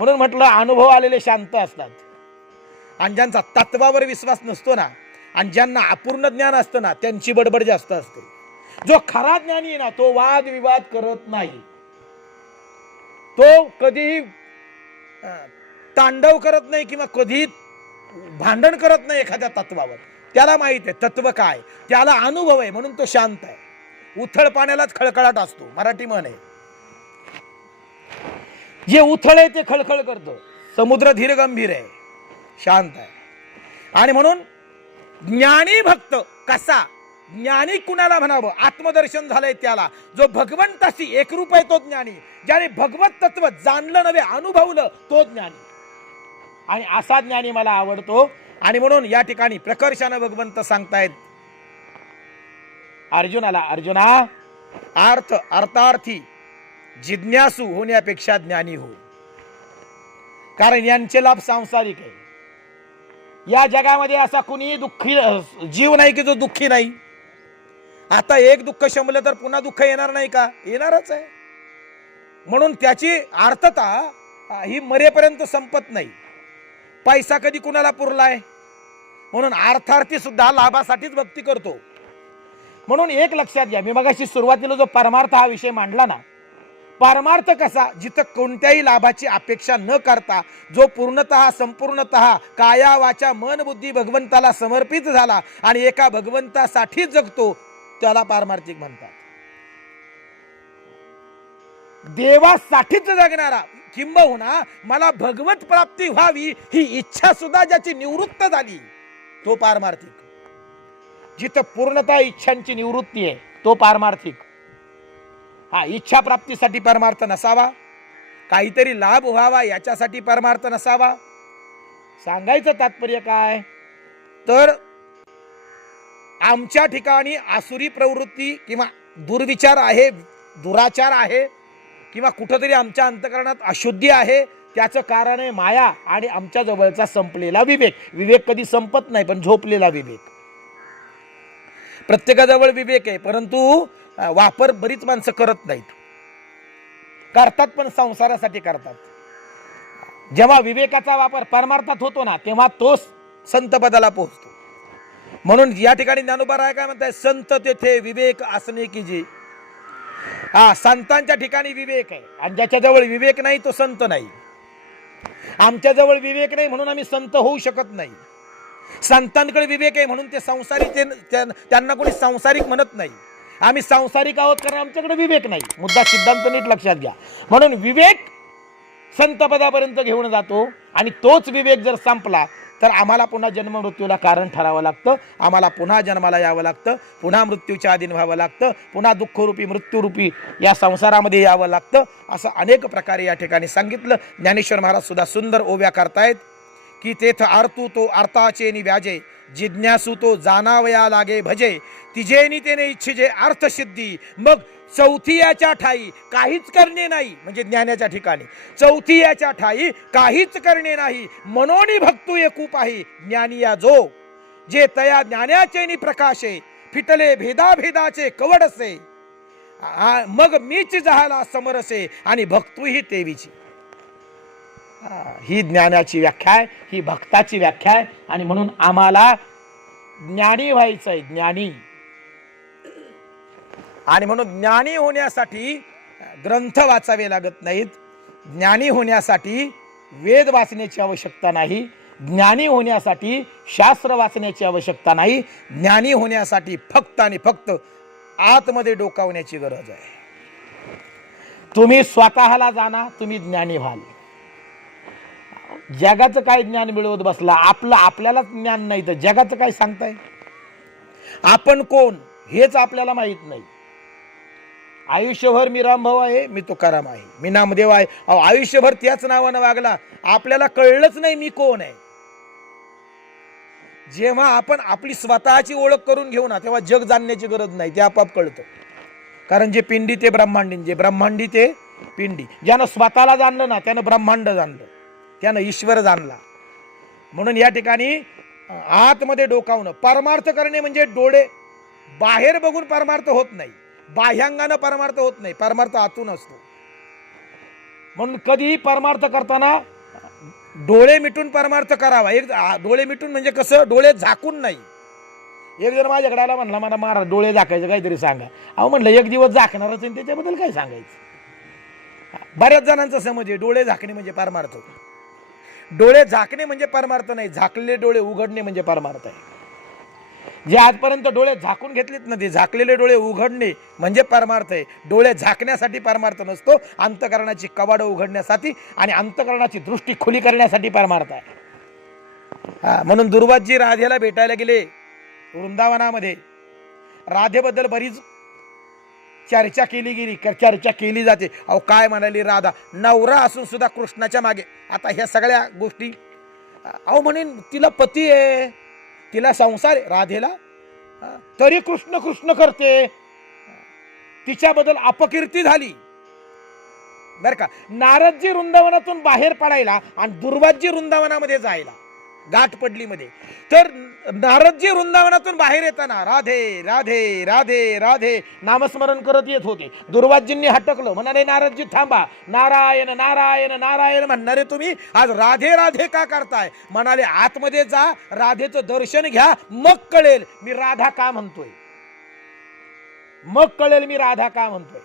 म्हणून म्हटलं अनुभव आलेले शांत असतात, आणि ज्यांचा तत्वावर विश्वास नसतो ना, आणि ज्यांना अपूर्ण ज्ञान असतं ना, त्यांची बडबड जास्त असते. जो खरा ज्ञानी आहे ना, तो वाद विवाद करत नाही, तो कधीही तांडव करत नाही किंवा कधी भांडण करत नाही एखाद्या तत्वावर. त्याला माहित आहे तत्व काय, त्याला अनुभव आहे, म्हणून तो शांत आहे. उथळ पाण्यालाच खळखळाट असतो, मराठी म्हण आहे. जे उथळ आहे ते खळखळ करतो, समुद्र धीर गंभीर आहे, शांत आहे. आणि म्हणून ज्ञानी भक्त कसा, ज्ञानी कुणाला म्हणावं, आत्मदर्शन झालंय त्याला, जो भगवंताशी एकरूप आहे तो ज्ञानी, ज्याने भगवत तत्व जाणलं नव्हे अनुभवलं तो ज्ञानी. आणि असा ज्ञानी मला आवडतो. आणि म्हणून या ठिकाणी प्रकर्षानं भगवंत सांगतायत अर्जुनाला, अर्जुना अर्थार्थी जिज्ञासू होण्यापेक्षा ज्ञानी हो, कारण यांचे लाभ सांसारिक आहे. या जगामध्ये असा कुणी दुःखी जीव नाही की जो दुःखी नाही. आता एक दुःख शमलं तर पुन्हा दुःख येणार नाही का? येणारच आहे. म्हणून त्याची अर्थता ही मरेपर्यंत संपत नाही. पैसा कधी कुणाला पुरलाय? म्हणून अर्थार्थी सुद्धा लाभासाठीच भक्ती करतो. म्हणून एक लक्षात घ्या, मी मगाशी सुरुवातीला जो परमार्थ हा विषय मांडला ना, परमार्थ कसा, जिथं कोणत्याही लाभाची अपेक्षा न करता जो पूर्णतः संपूर्णतः काया वाचा मन बुद्धी भगवंताला समर्पित झाला आणि एका भगवंतासाठी जगतो, त्याला पारमार्थिक म्हणतात. देवासाठीच जगणारा, किंबहुना मला भगवत प्राप्ती व्हावी ही इच्छा सुद्धा ज्याची निवृत्त झाली, तो पारमार्थिक. जिथं पूर्णतः इच्छांची निवृत्ती आहे तो पारमार्थिक. हा, इच्छा प्राप्तीसाठी परमार्थ नसावा, काहीतरी लाभ व्हावा याच्यासाठी परमार्थ नसावा. सांगायचं तात्पर्य काय तर, आमच्या ठिकाणी आसुरी प्रवृत्ती किंवा दुर्विचार आहे, दुराचार आहे, किंवा कुठंतरी आमच्या अंतःकरणात अशुद्धी आहे, त्याचं कारण आहे माया आणि आमच्या जवळचा संपलेला विवेक. विवेक कधी संपत नाही, पण झोपलेला विवेक. प्रत्येकाजवळ विवेक आहे, परंतु वापर बरीच माणसं करत नाहीत. करतात पण संसारासाठी करतात. जेव्हा विवेकाचा वापर परमार्थात होतो ना, तेव्हा तो संत पदाला पोहोचतो. म्हणून या ठिकाणी ज्ञानोबा राय काय म्हणताय, संत तेथे विवेक असणे की जे. हा, संतांच्या ठिकाणी विवेक आहे, आणि ज्याच्याजवळ विवेक नाही तो संत नाही. आमच्याजवळ विवेक नाही म्हणून आम्ही संत होऊ शकत नाही. संतांकडे विवेक आहे म्हणून ते संसारिक, त्यांना कोणी संसारिक म्हणत नाही. आम्ही संसारिक आहोत कारण आमच्याकडे विवेक नाही. मुद्दा सिद्धांत नीट लक्षात घ्या. म्हणून विवेक संत पदापर्यंत घेऊन जातो, आणि तोच विवेक जर संपला तर आम्हाला पुन्हा जन्म मृत्यूला कारण ठरावं लागतं, आम्हाला पुन्हा जन्माला यावं लागतं, पुन्हा मृत्यूच्या अधीन व्हावं लागतं, पुन्हा दुःखरूपी मृत्यूरूपी या संसारामध्ये यावं लागतं, असं अनेक प्रकारे या ठिकाणी सांगितलं. ज्ञानेश्वर महाराज सुद्धा सुंदर ओव्या करतायत की तेथ आरतू तो आर्ताचे नि व्याजे, जिज्ञासू तो जाणावया लागे भजे, तिजेनी तेने इच्छिजे अर्थसिद्धी. मग चौथी याच्या ठाई काहीच करणे नाही, म्हणजे ज्ञानाच्या ठिकाणी चौथी याच्या ठाई काहीच करणे नाही, मनोनी भक्तू एकूप आहे ज्ञानी या जो, जे तया ज्ञानाचे नि प्रकाशे, फिटले भेदाभेदाचे कवडसे, मग मीच जहाला समरसे आणि भक्तूही तेवीची. ही ज्ञानाची व्याख्या आहे, ही भक्ताची व्याख्या आहे. आणि म्हणून आम्हाला ज्ञानी व्हायचंय, ज्ञानी. आणि म्हणून ज्ञानी होण्यासाठी ग्रंथ वाचावे लागत नाहीत, ज्ञानी होण्यासाठी वेद वाचण्याची आवश्यकता नाही, ज्ञानी होण्यासाठी शास्त्र वाचण्याची आवश्यकता नाही. ज्ञानी होण्यासाठी फक्त आणि फक्त आतमध्ये डोकावण्याची गरज आहे. तुम्ही स्वतःला जाणा, तुम्ही ज्ञानी व्हाल. जगाचं काय ज्ञान मिळवत बसला, आपल्यालाच ज्ञान नाही तर जगाचं काय सांगताय. आपण कोण हेच आपल्याला माहित नाही. आयुष्यभर मी रामभाऊ आहे, मी तुकाराम आहे, मी नामदेव आहे. आयुष्यभर त्याच नावानं वागला, आपल्याला कळलंच नाही मी कोण आहे. जेव्हा आपण आपली स्वतःची ओळख करून घेऊ ना, तेव्हा जग जाणण्याची गरज नाही, ते आपोआप कळतं. कारण जे पिंडी ते ब्रह्मांडी, जे ब्रह्मांडी ते पिंडी. ज्यानं स्वतःला जाणलं ना, त्यानं ब्रह्मांड जाणलं, त्यानं ईश्वर जाणला. म्हणून या ठिकाणी आतमध्ये डोकावणं, परमार्थ करणे म्हणजे डोळे बाहेर बघून परमार्थ होत नाही, बाह्यांगानं परमार्थ होत नाही, परमार्थ आतून असतो. म्हणून कधीही परमार्थ करताना डोळे मिटून परमार्थ करावा. एक डोळे मिटून म्हणजे कसं, डोळे झाकून नाही. एक जण माझ्याकडे आला, म्हणला मला महाराज डोळे झाकायचं काहीतरी सांगा. अहो म्हणलं एक दिवस झाकणारच आहे, त्याच्याबद्दल काय सांगायचं. बऱ्याच जणांचा समज आहे डोळे झाकणे म्हणजे परमार्थ. डोळे झाकणे म्हणजे परमार्थ नाही, झाकलेले डोळे उघडणे म्हणजे परमार्थ आहे. जे आजपर्यंत डोळे झाकून घेतलेत ना, ते झाकलेले डोळे उघडणे म्हणजे परमार्थ आहे. डोळे झाकण्यासाठी परमार्थ नसतो, अंतकरणाची कवाडं उघडण्यासाठी आणि अंतकरणाची दृष्टी खुली करण्यासाठी परमार्थ आहे. म्हणून दुर्वासजी राधेला भेटायला गेले वृंदावनामध्ये. राधेबद्दल बरीच चर्चा केली गेली, चर्चा केली जाते. अहो काय म्हणाली राधा, नवरा असून सुद्धा कृष्णाच्या मागे. आता ह्या सगळ्या गोष्टी, अहो म्हणेन तिला पती आहे, तिला संसार आहे राधेला, तरी कृष्ण कृष्ण करते, तिच्याबद्दल अपकीर्ती झाली. बर का. नारदजी वृंदावनातून बाहेर पडायला आणि दुर्वासजी वृंदावनामध्ये जायला गाठ पडली मध्ये. तर नारदजी वृंदावनातून बाहेर येताना राधे राधे राधे राधे नामस्मरण करत येत होते. दुर्वासजींनी हटकलं, म्हणाले नारदजी थांबा, नारायण नारायण नारायण म्हणणारे तुम्ही आज राधे राधे का करताय. म्हणाले आतमध्ये जा, राधेचं दर्शन घ्या, मग कळेल मी राधा का म्हणतोय, मग कळेल मी राधा का म्हणतोय.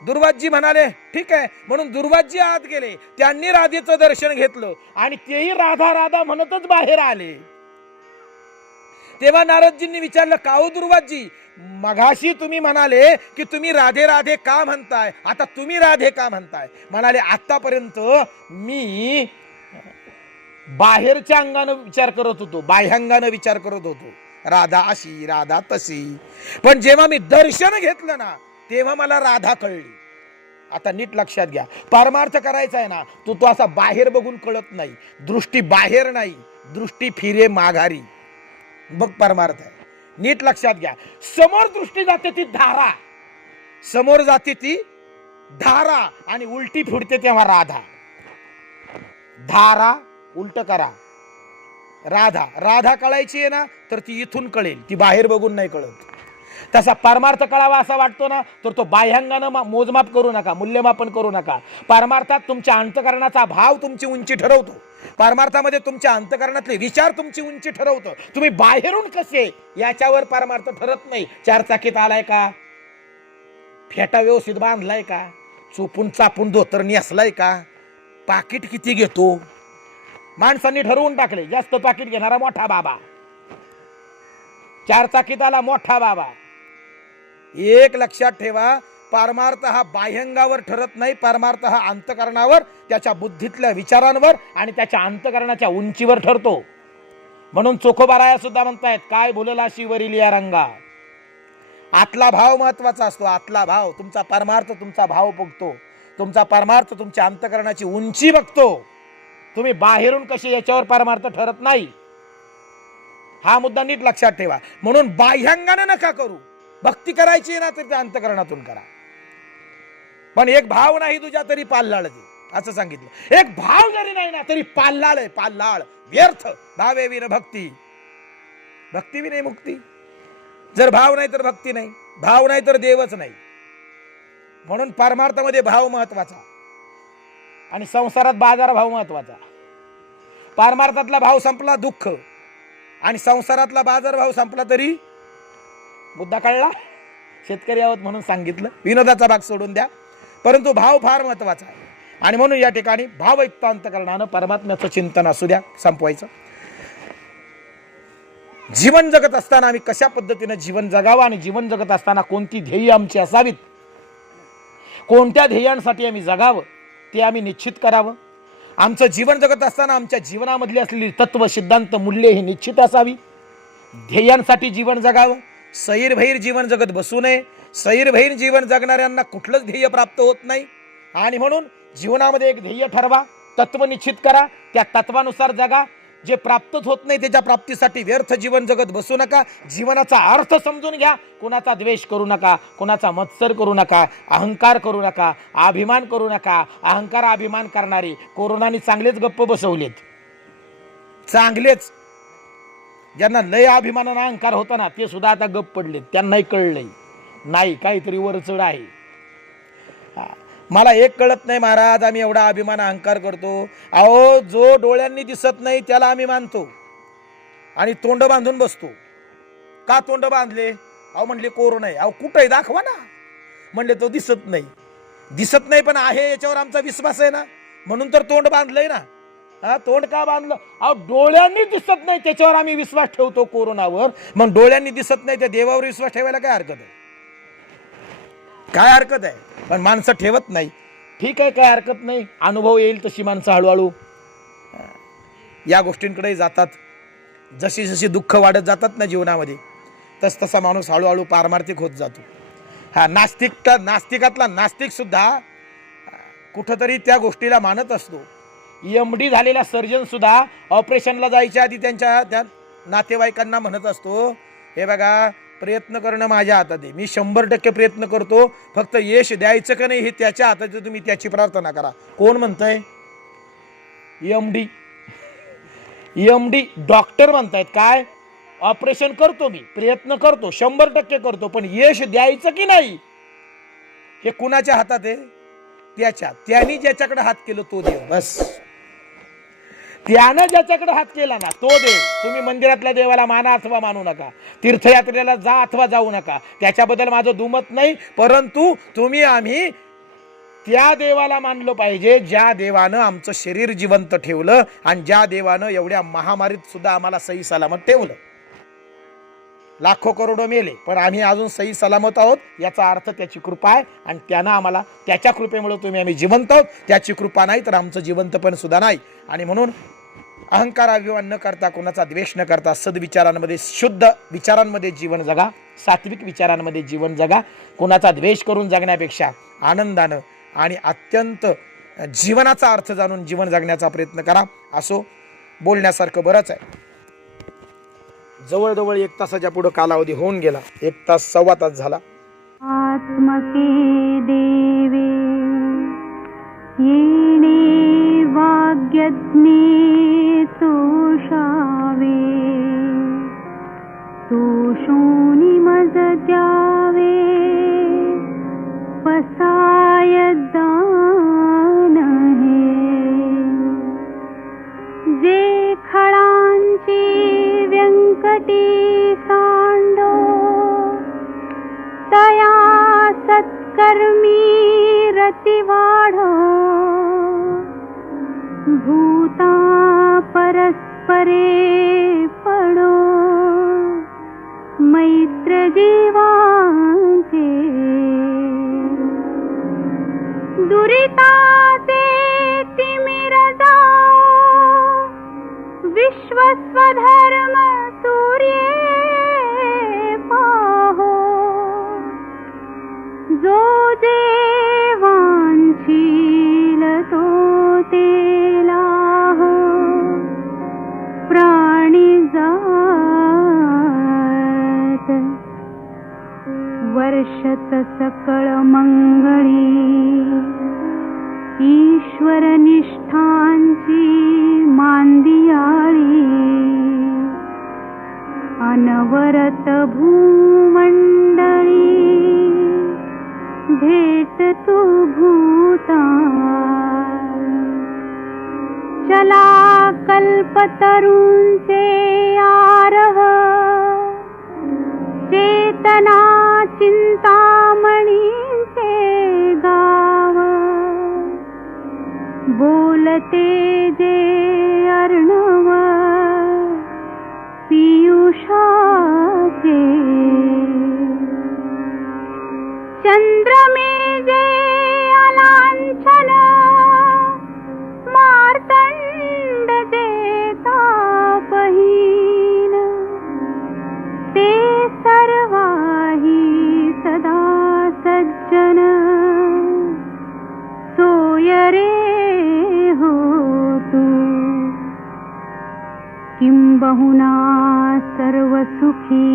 दुर्वासजी म्हणाले ठीक आहे. म्हणून दुर्वासजी आत गेले, त्यांनी राधेचं दर्शन घेतलं आणि तेही राधा राधा म्हणतच बाहेर आले. तेव्हा नारदजींनी विचारलं, का हो दुर्वासजी, मगाशी तुम्ही म्हणाले की तुम्ही राधे राधे का म्हणताय, आता तुम्ही राधे का म्हणताय. म्हणाले आतापर्यंत मी बाहेरच्या अंगानं विचार करत होतो, बाह्यांगानं विचार करत होतो, राधा अशी राधा तशी. पण जेव्हा मी दर्शन घेतलं ना, तेव्हा मला राधा कळली. आता नीट लक्षात घ्या, परमार्थ करायचा आहे ना, तो असा बाहेर बघून कळत नाही. दृष्टी बाहेर नाही, दृष्टी फिरे माघारी, बघ परमार्थ आहे. नीट लक्षात घ्या. समोर दृष्टी जाते ती धारा, समोर जाते ती धारा आणि उलटी फुटते तेव्हा राधा. धारा उलट करा, राधा. राधा कळायची आहे ना, तर ती इथून कळेल, ती बाहेर बघून नाही कळत. तसा परमार्थ कळावा असा वाटतो ना, तर तो बाह्यांगानं मोजमाप करू नका, मूल्यमापन करू नका. परमार्थात तुमच्या अंतकरणाचा भाव तुमची उंची ठरवतो. परमार्थामध्ये तुमच्या अंतकरणातले विचार तुमची उंची ठरवतो. तुम्ही बाहेरून कसे याच्यावर परमार्थ ठरत नाही. चारचाकीत आलाय का, फेटा व्यवस्थित बांधलाय का, चोपून चापून धोतर नेसलाय का, पाकिट किती घेतो. माणसांनी ठरवून टाकले, जास्त पाकिट घेणारा मोठा बाबा, चारचाकीत आला मोठा बाबा. एक लक्षात ठेवा, पारमार्थ हा बाह्यंगावर ठरत नाही, पारमार्थ हा अंतकरणावर, त्याच्या बुद्धीतल्या विचारांवर आणि त्याच्या अंतकरणाच्या उंचीवर ठरतो. म्हणून चोखोबाराया सुद्धा म्हणतायत, काय बोलला शिवरील या रंगा. आतला भाव महत्वाचा असतो. आतला भाव, तुमचा परमार्थ तुमचा भाव बघतो, तुमचा परमार्थ तुमच्या अंतकरणाची उंची बघतो. तुम्ही बाहेरून कसे याच्यावर परमार्थ ठरत नाही. हा मुद्दा नीट लक्षात ठेवा. म्हणून बाह्यांगाने नका करू. भक्ती करायची ना तर त्या अंतकरणातून करा. पण एक भाव नाही तुझ्या तरी पाल्लाळ दे, असं सांगितलं. एक भाव जरी नाही ना तरी पाल्लाळ आहे, पाल्लाळ. व्यर्थ भावे विन भक्ती, भक्ती विने मुक्ती. जर भाव नाही तर भक्ती नाही, भाव नाही तर देवच नाही. म्हणून परमार्थामध्ये भाव महत्वाचा आणि संसारात बाजार भाव महत्वाचा. परमार्थातला भाव संपला दुःख, आणि संसारातला बाजार भाव संपला तरी मुद्दा कळला. शेतकरी आहोत म्हणून सांगितलं, विनोदाचा भाग सोडून द्या, परंतु भाव फार महत्वाचा आहे. आणि म्हणून या ठिकाणी भावयुक्त अंतकरणानं परमात्म्याचं चिंतन असू द्या. संपवायचं. जीवन जगत असताना आम्ही कशा पद्धतीने जीवन जगावं आणि जीवन जगत असताना कोणती ध्येय आमची असावीत, कोणत्या ध्येयांसाठी आम्ही जगावं ते आम्ही निश्चित करावं. आमचं जीवन जगत असताना आमच्या जीवनामधली असलेली तत्व सिद्धांत मूल्ये ही निश्चित असावी. ध्येयांसाठी जीवन जगावं. सैरभैर जीवन जगत बसू नये. सैरभैर जीवन जगणाऱ्यांना कुठलंच ध्येय प्राप्त होत नाही. आणि म्हणून जीवनामध्ये एक ध्येय ठरवा, तत्व निश्चित करा, त्या तत्वानुसार जगा. जे प्राप्तच होत नाही त्याच्या प्राप्तीसाठी व्यर्थ जीवन जगत बसू नका. जीवनाचा अर्थ समजून घ्या. कोणाचा द्वेष करू नका, कोणाचा मत्सर करू नका, अहंकार करू नका, अभिमान करू नका. अहंकार अभिमान करणारे कोरोनाने चांगलेच गप्प बसवलेत. चांगलेच ज्यांना लय अभिमानानं अहंकार होता ना ते सुद्धा आता गप्प पडलेत. त्यांनाही कळलंय नाही काहीतरी वरचढ आहे. मला एक कळत नाही महाराज, आम्ही एवढा अभिमान अहंकार करतो. अहो, जो डोळ्यांनी दिसत नाही त्याला आम्ही मानतो आणि तोंड बांधून बसतो. का तोंड बांधले? अहो म्हणले कोरोना आहे. अहो कुठे दाखवा ना. म्हणले तो दिसत नाही. दिसत नाही पण आहे याच्यावर आमचा विश्वास आहे ना, म्हणून तर तोंड बांधलंय ना. हा, तोंड का बांधलं? अहो डोळ्यांनी दिसत नाही त्याच्यावर आम्ही विश्वास ठेवतो कोरोनावर. मग डोळ्यांनी दिसत नाही त्या देवावर विश्वास ठेवायला काय हरकत आहे? काय हरकत आहे? पण माणसं ठेवत नाही. ठीक आहे, काय हरकत नाही. अनुभव येईल तशी माणसं हळूहळू या गोष्टींकडे जातात. जशी जशी दुःख वाढत जातात ना जीवनामध्ये तस तसा माणूस हळूहळू पारमार्थिक होत जातो. हा, नास्तिकातला नास्तिक सुद्धा कुठंतरी त्या गोष्टीला मानत असतो. एमडी झालेला सर्जन सुद्धा ऑपरेशनला जायच्या आधी त्यांच्या त्या नातेवाईकांना म्हणत असतो, हे बघा प्रयत्न करणं माझ्या हातात आहे, मी 100% प्रयत्न करतो, फक्त यश द्यायचं का नाही हे त्याच्या हातात आहे, तुम्ही त्याची प्रार्थना करा. कोण म्हणतंय? एमडी डॉक्टर म्हणतायत काय? ऑपरेशन करतो मी, प्रयत्न करतो, 100% करतो, पण यश द्यायचं की नाही हे कुणाच्या हातात आहे? त्याच्या. त्यांनी ज्याच्याकडे हात केलं तो देव. बस, त्यानं ज्याच्याकडे हात केला ना तो देव. तुम्ही मंदिरातल्या देवाला माना अथवा मानू नका, तीर्थयात्रेला जा अथवा जाऊ नका, त्याच्याबद्दल माझं दुमत नाही, परंतु तुम्ही आम्ही त्या देवाला मानलं पाहिजे ज्या देवानं आमचं शरीर जिवंत ठेवलं आणि ज्या देवानं एवढ्या महामारीत सुद्धा आम्हाला सही सलामत ठेवलं. लाखो करोडो मेले पण आम्ही अजून सही सलामत आहोत, याचा अर्थ त्याची कृपा आहे आणि त्यानं आम्हाला, त्याच्या कृपेमुळे तुम्ही आम्ही जिवंत आहोत. त्याची कृपा नाही तर आमचं जिवंतपण सुद्धा नाही. आणि म्हणून अहंकार अभिमान न करता, कोणाचा द्वेष न करता, सद्विचारांमध्ये, शुद्ध विचारांमध्ये जीवन जगा, सात्विक विचारांमध्ये जीवन जगा. कोणाचा द्वेष करून जगण्यापेक्षा आनंदानं आणि अत्यंत जीवनाचा अर्थ जाणून जीवन जगण्याचा प्रयत्न करा. असो, बोलण्यासारखं बरंच आहे. जवळजवळ 1 तासाच्या पुढे कालावधी होऊन गेला. 1 तास 1.25 तास झाला. आत्मके देवे येणे वाग्यज्ञे तोषावे, तोषोनी मज द्यावे, पसाय दान हे. जे खळांची व्यंकटी सांडो, तया सत्कर्मी रती वाढो. भूता परस्परे पडो, मैत्र जीवांचे. दुरिताचे तिमिर जाओ विश्वस्वधर्म सूर्ये पाहो जो देवांशील तो तेलाहो प्राणी जात वर्षत सकळ मंगळी ईश्वर निष्ठांची मांदियाळी अनवरत भूमंडळी भेट तू भूता चला कल्पतरूंचे आरव चेतना चिंतामणींचे गाव बोलते जे अर्णव पियुषाचे चंद्रमे जे अलांछन मार्तंड जे तापहीन ते सर्वाही सदा सज्जन सोय रे हो तू किंबहुना सर्व सुखी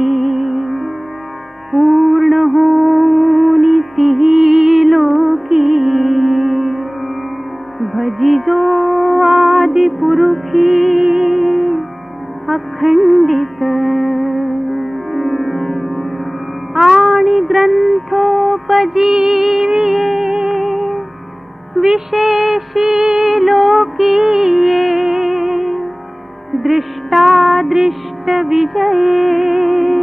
पूर्ण होनी तिही लोकी भजिजो आदि पुरुषी अखंडित आणि ग्रंथोपजीविये विशेषी लोकीये दृष्टादृष्ट विजये